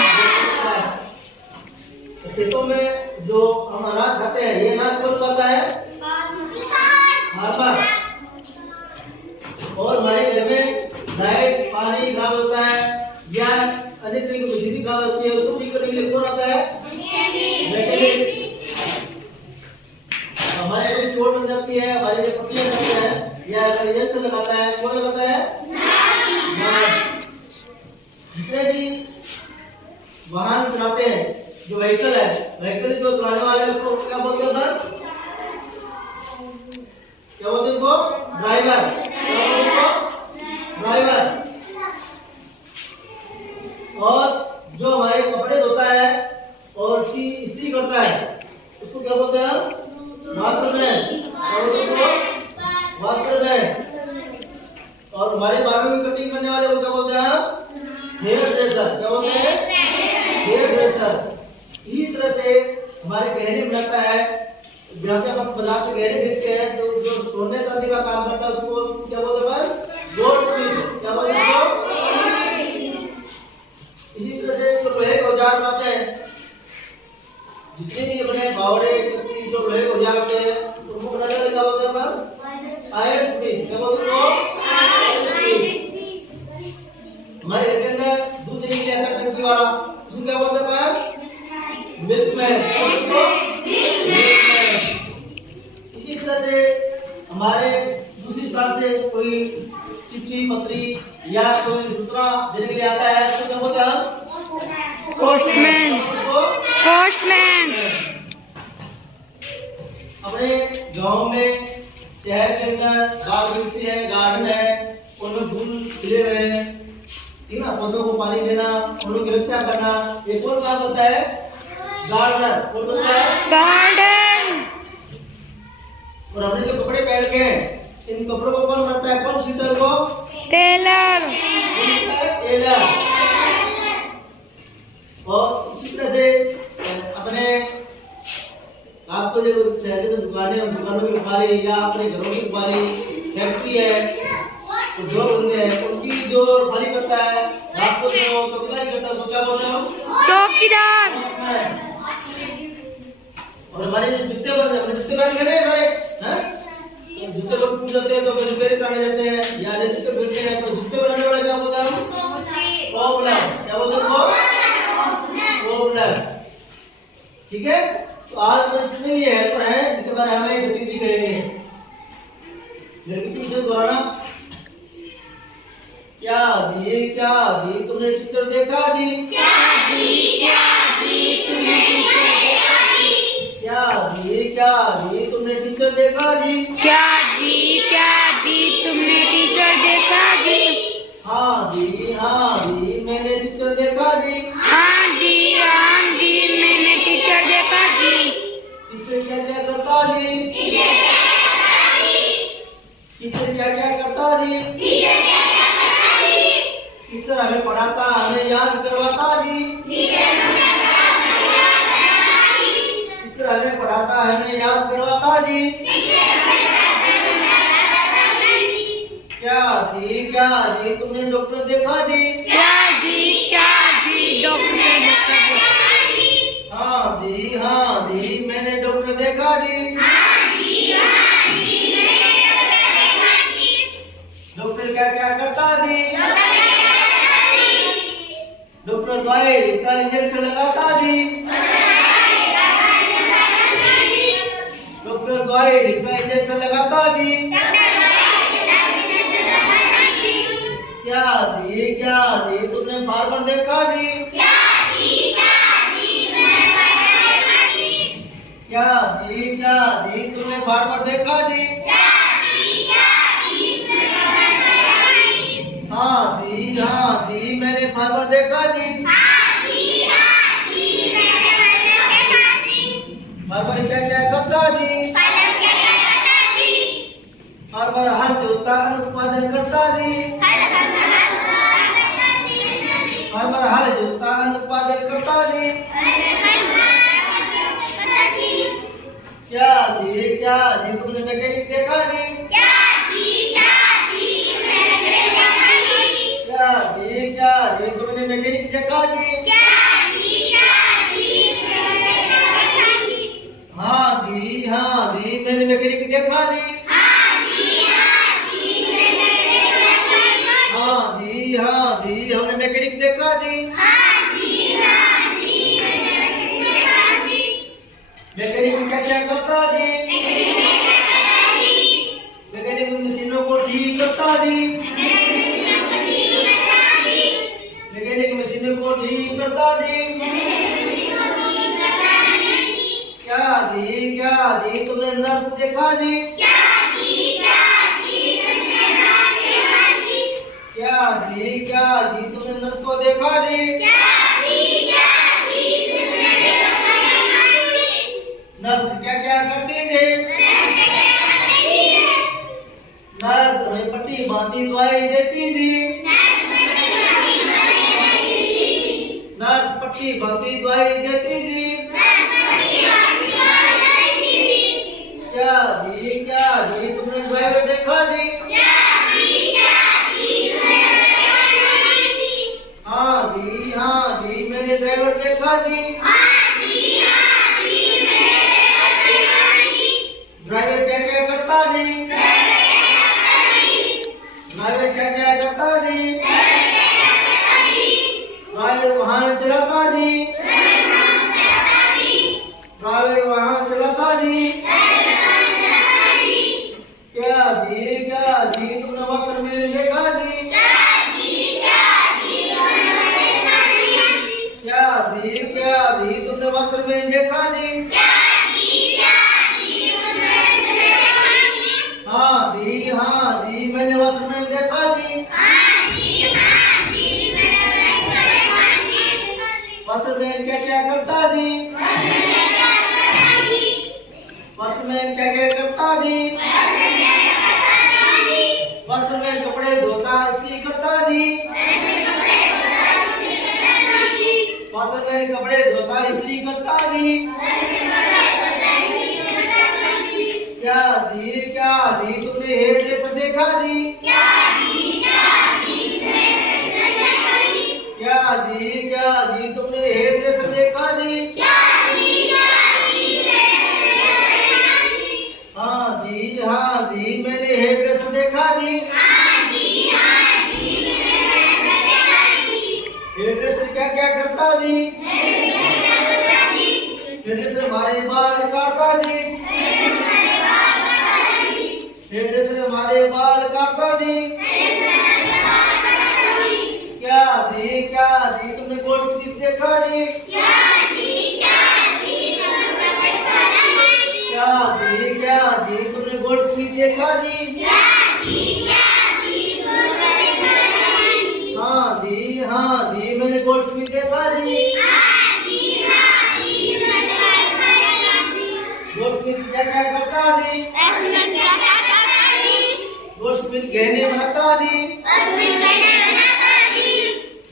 खेतों में जो हम अनाज खाते हैं ये अनाज कौन खाता है फार्मर और हमारे घर में लाइट पानी खराब होता है या अन्य तरीके की बिजली खराब होती है उसको ठीक करने के लिए कौन आता है मैकेनिक हमारे कोई चोट बन जाती है हमारे जो पट्टियां लगाते हैं या इंजेक्शन लगाता है कौन लगाता है जितने भी वाहन चलाते हैं जो व्हीकल है व्हीकल जो चलाने वाला है उसको क्या बोलते हैं सर क्या बोलते हैं उसको ड्राइवर ड्राइवर और जो हमारे कपड़े धोता है और उसकी इस्त्री करता है उसको क्या बोलते हैं वॉशरमैन वॉशरमैन और हमारे बालों की कटिंग करने वाले वो क्या बोलते हैं हेयर ड्रेसर क्या बोलते हैं हेयर ड्रेसर इसी तरह से हमारे गहने बनाता है जहाँ से अपन बाजार से गहने बेचते हैं तो जो सोने चांदी का काम करता है उसको क्या बोलते हैं गोल्ड स्मिथ क्या बोलते हैं इसी तरह से जो लोहे के औजार बनाते हैं जितने भी अपने बावड़े किसी जो लोहे के औजार होते हैं उनको बनाने वाले क्या बोलते हैं अपन आयरन स्मिथ क्या बोलते हैं हमारे घर के अंदर दूध देने के लिए आता है टंकी वाला उसको क्या बोलते हैं मिल्कमैन इसी तरह से हमारे दूसरी स्थान से कोई चिट्ठी पत्री या कोई दूसरा देने के लिए आता है उसको क्या बोलते हैं पोस्टमैन पोस्टमैन अपने गांव में शहर के अंदर बाग बगीचे है गार्डन है उनमें फूल खिले हुए हैं ठीक है पौधों को पानी देना उनकी रक्षा करना ये कौन काम करता है गार्डनर कौन करता है गार्डन और हमने जो कपड़े पहन के हैं इन कपड़ों को कौन बनाता है कौन सिलता है वो टेलर टेलर और इसी तरह से अपने आप आपको जो शहर में दुकानों की दुकानें या अपने घरों की दुकानें, फैक्ट्री है, उद्योग धंधे हैं, उनकी जो खाली करता है रात को तो कितना करता है, उसको क्या बोलते हैं हम? चौकीदार। और हमारे जो जूते बन रहे हैं, जूते बन गए सारे, हैं? तो जूते लोग टूट जाते हैं तो फिर रिपेयर करने जाते हैं, या जूते गिरते हैं तो जूते बनाने वाला क्या बोलता है? कोबलर। क्या बोलते हैं? कोबलर। ठीक है, तो आज में जितने भी हेल्पर हैं जिनके बारे में हमें गतिविधि करेंगे, मेरे पीछे दोहराना। क्या जी तुमने टीचर देखा जी? क्या जी तुमने टीचर देखा जी? तुमने टीचर देखा जी? तुमने टीचर देखा जी? हाँ जी मैंने टीचर देखा जी। हाँ जी मैंने टीचर देखा जी। टीचर क्या करता जी? टीचर क्या करता जी? टीचर हमें पढ़ाता, हमें याद करवाता जी। टीचर हमें पढ़ाता, हमें याद करवाता जी। क्या जी तुमने डॉक्टर देखा जी? क्या जी डॉक्टर देखा जी? हाँ जी मैंने डॉक्टर देखा जी। डॉक्टर क्या करता जी? डॉक्टर दवाई का इंजेक्शन लगाता जी। डॉक्टर दवाई का इंजेक्शन लगाता जी। क्या जी तुमने फार्मर देखा जी? क्या जी तुमने फार्मर देखा जी? हाँ जी मैंने फार्मर देखा जी। फार्मर क्या करता जी? फार्मर हल जोतता उत्पादन करता जी। फार्मर हल जोतता उत्पादन करता जी। क्या जी तुमने मैकेनिक देखा जी? क्या जी तुमने मैकेनिक देखा जी? हाँ जी मैंने मैकेनिक देखा जी। हाँ जी हमने मैकेनिक देखा जी। मैकेनिक क्या करता जी? मैकेनिक मशीनों को ठीक करता जी। मैकेनिक मशीनों को ठीक करता जी। क्या जी तुमने नर्स देखा जी? क्या जी तुमने नर्स को देखा जी? नर्स क्या करती थी? नर्स हमें पट्टी बांधी दवाई देती थी। नर्स पट्टी बांधी दवाई देती थी। क्या जी तुमने ड्राइवर देखा जी? हाँ जी मैंने ड्राइवर देखा जी। ड्राइवर क्या करता जी? ड्राइवर क्या करता जी? ड्राइवर वाहन चलाता जी। ड्राइवर वाहन चलाता जी। क्या जी तुमने वस्त्र में देखा जी? क्या जी तुमने वस्त्र में देखा जी? हाँ जी मैंने वस्त्र में देखा जी। वस्त्र में क्या करता जी? वस्त्र में क्या करता जी? वस्त्र में कपड़े धोता इस्त्री करता जी। वस्त्र में कपड़े धोता इस्त्री करता जी। देखा जी? क्या जी तुमने हेयर ड्रेसर देखा जी? हाँ जी मैंने हेयर ड्रेसर देखा जी। हेयर ड्रेसर क्या क्या करता जी? हेयर ड्रेसर हमारे बाल काटता जी। हेयर ड्रेसर हमारे बाल काटता जी। क्या जी तुमने गोल्डस्मिथ देखा जी? क्या जी तुमने गोल्डस्मिथ देखा जी? हाँ जी मैंने गोल्डस्मिथ देखा जी। गोल्डस्मिथ क्या क्या करता जी? गोल्डस्मिथ गहने बनाता जी।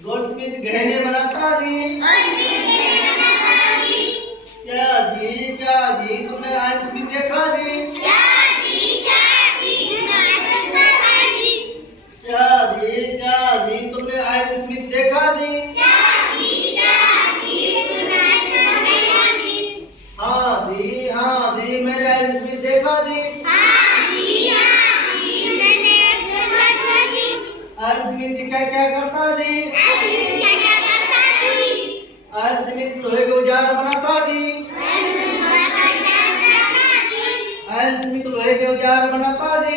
गोल्डस्मिथ गहने बनाता जी। क्या जी तुमने आयरन स्मिथ देखा जी? क्या जी तुमने आयरन स्मिथ देखा जी? हाँ जी मैंने आयरन स्मिथ देखा जी। आयरन स्मिथ क्या क्या करता जी? आयरन स्मिथ लोहे के औजार बनाता जी। आयरन स्मिथ लोहे के औजार बनाता जी।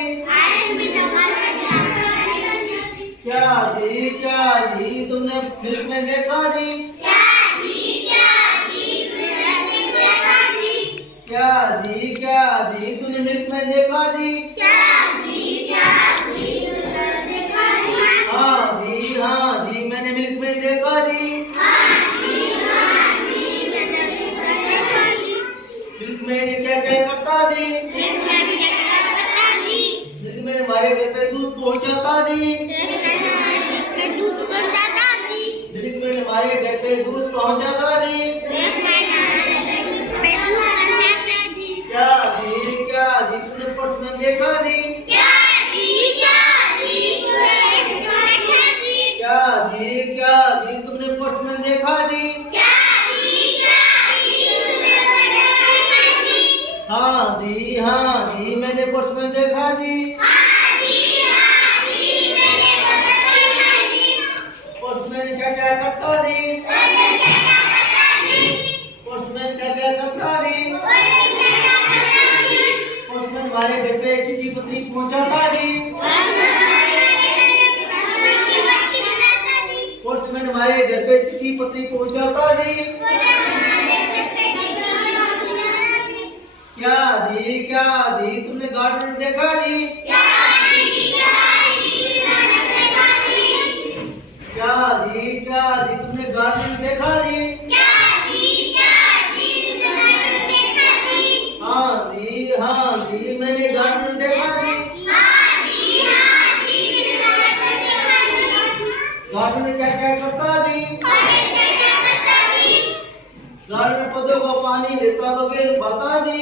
क्या जी तुमने मिल्कमैन देखा जी? क्या जी तूने मिल्कमैन देखा जी? हाँ जी मैंने मिल्कमैन देखा जी। मिल्कमैन क्या क्या करता जी? मिल्कमैन हमारे घर पे दूध पहुंचाता जी। मिल्कमैन हमारे घर पे दूध पहुंचाता जी। क्या जी तुमने पोस्टमैन देखा जी? क्या जी तुमने पोस्टमैन देखा जी? हाँ जी मैंने पोस्टमैन देखा जी। पोस्टमैन क्या क्या करता जी? पोस्टमैन क्या क्या करता जी? पोस्टमैन हमारे घर पे चिट्ठी पत्री पहुंचाता जी। पोस्टमैन हमारे घर पे चिट्ठी पत्री पहुंचाता जी। क्या जी तुमने गार्डन देखा जी? क्या जी तुमने गार्डन देखा जी? हाँ जी मैंने गार्डन देखा जी। गार्डन में क्या क्या करता जी? गार्डन में पौधों को पानी देता वगैरह बता जी।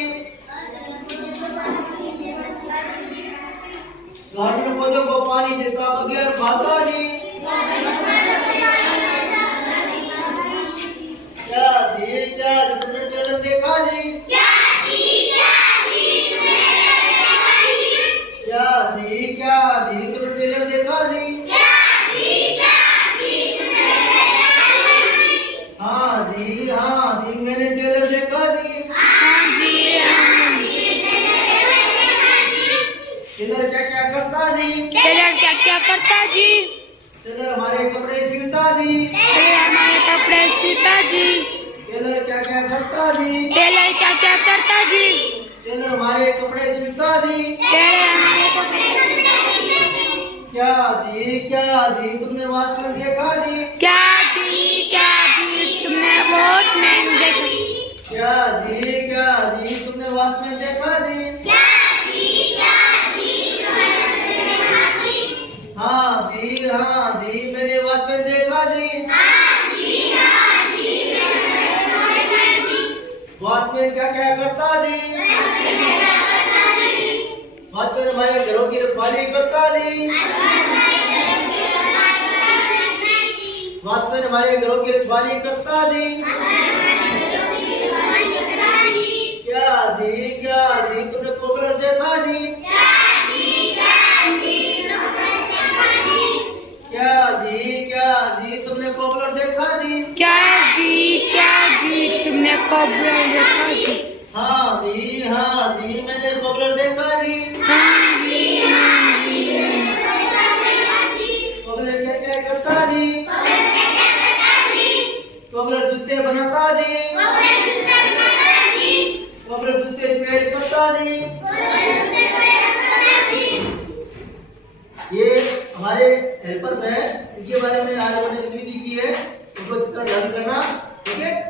गार्डन में पौधों को पानी देता वगैरह बता जी। क्या जी तुमने टेलर देखा जी? क्या जी तुमने टेलर देखा जी? हाँ जी मैंने टेलर देखा जी। टेलर क्या क्या करता जी? टेलर हमारे कपड़े सिलता जी। टेलर क्या क्या करता जी? टेलर हमारे कपड़े सिलता जी। क्या जी तुमने वॉचमैन देखा जी? क्या जी तुमने वॉचमैन देखा जी? हाँ जी मैंने वॉचमैन देखा जी। वॉचमैन क्या क्या करता जी? वॉचमैन हमारे घरों की रखवाली करता जी। वॉचमैन हमारे घरों की रखवाली करता जी। क्या जी तुमने कॉबलर देखा जी? क्या जी तुमने कॉबलर देखा जी? क्या जी तुमने कॉबलर देखा जी? हाँ जी मैंने कॉबलर देखा जी। हाँ जी कॉबलर क्या क्या करता जी? कॉबलर जूते बनाता जी। कॉबलर जूते पेड़ करता जी। ये हमारे हेल्पर्स हैं, इनके बारे में आज हमने एक्टिविटी की है, उनको इस तरह लर्न करना, ठीक है।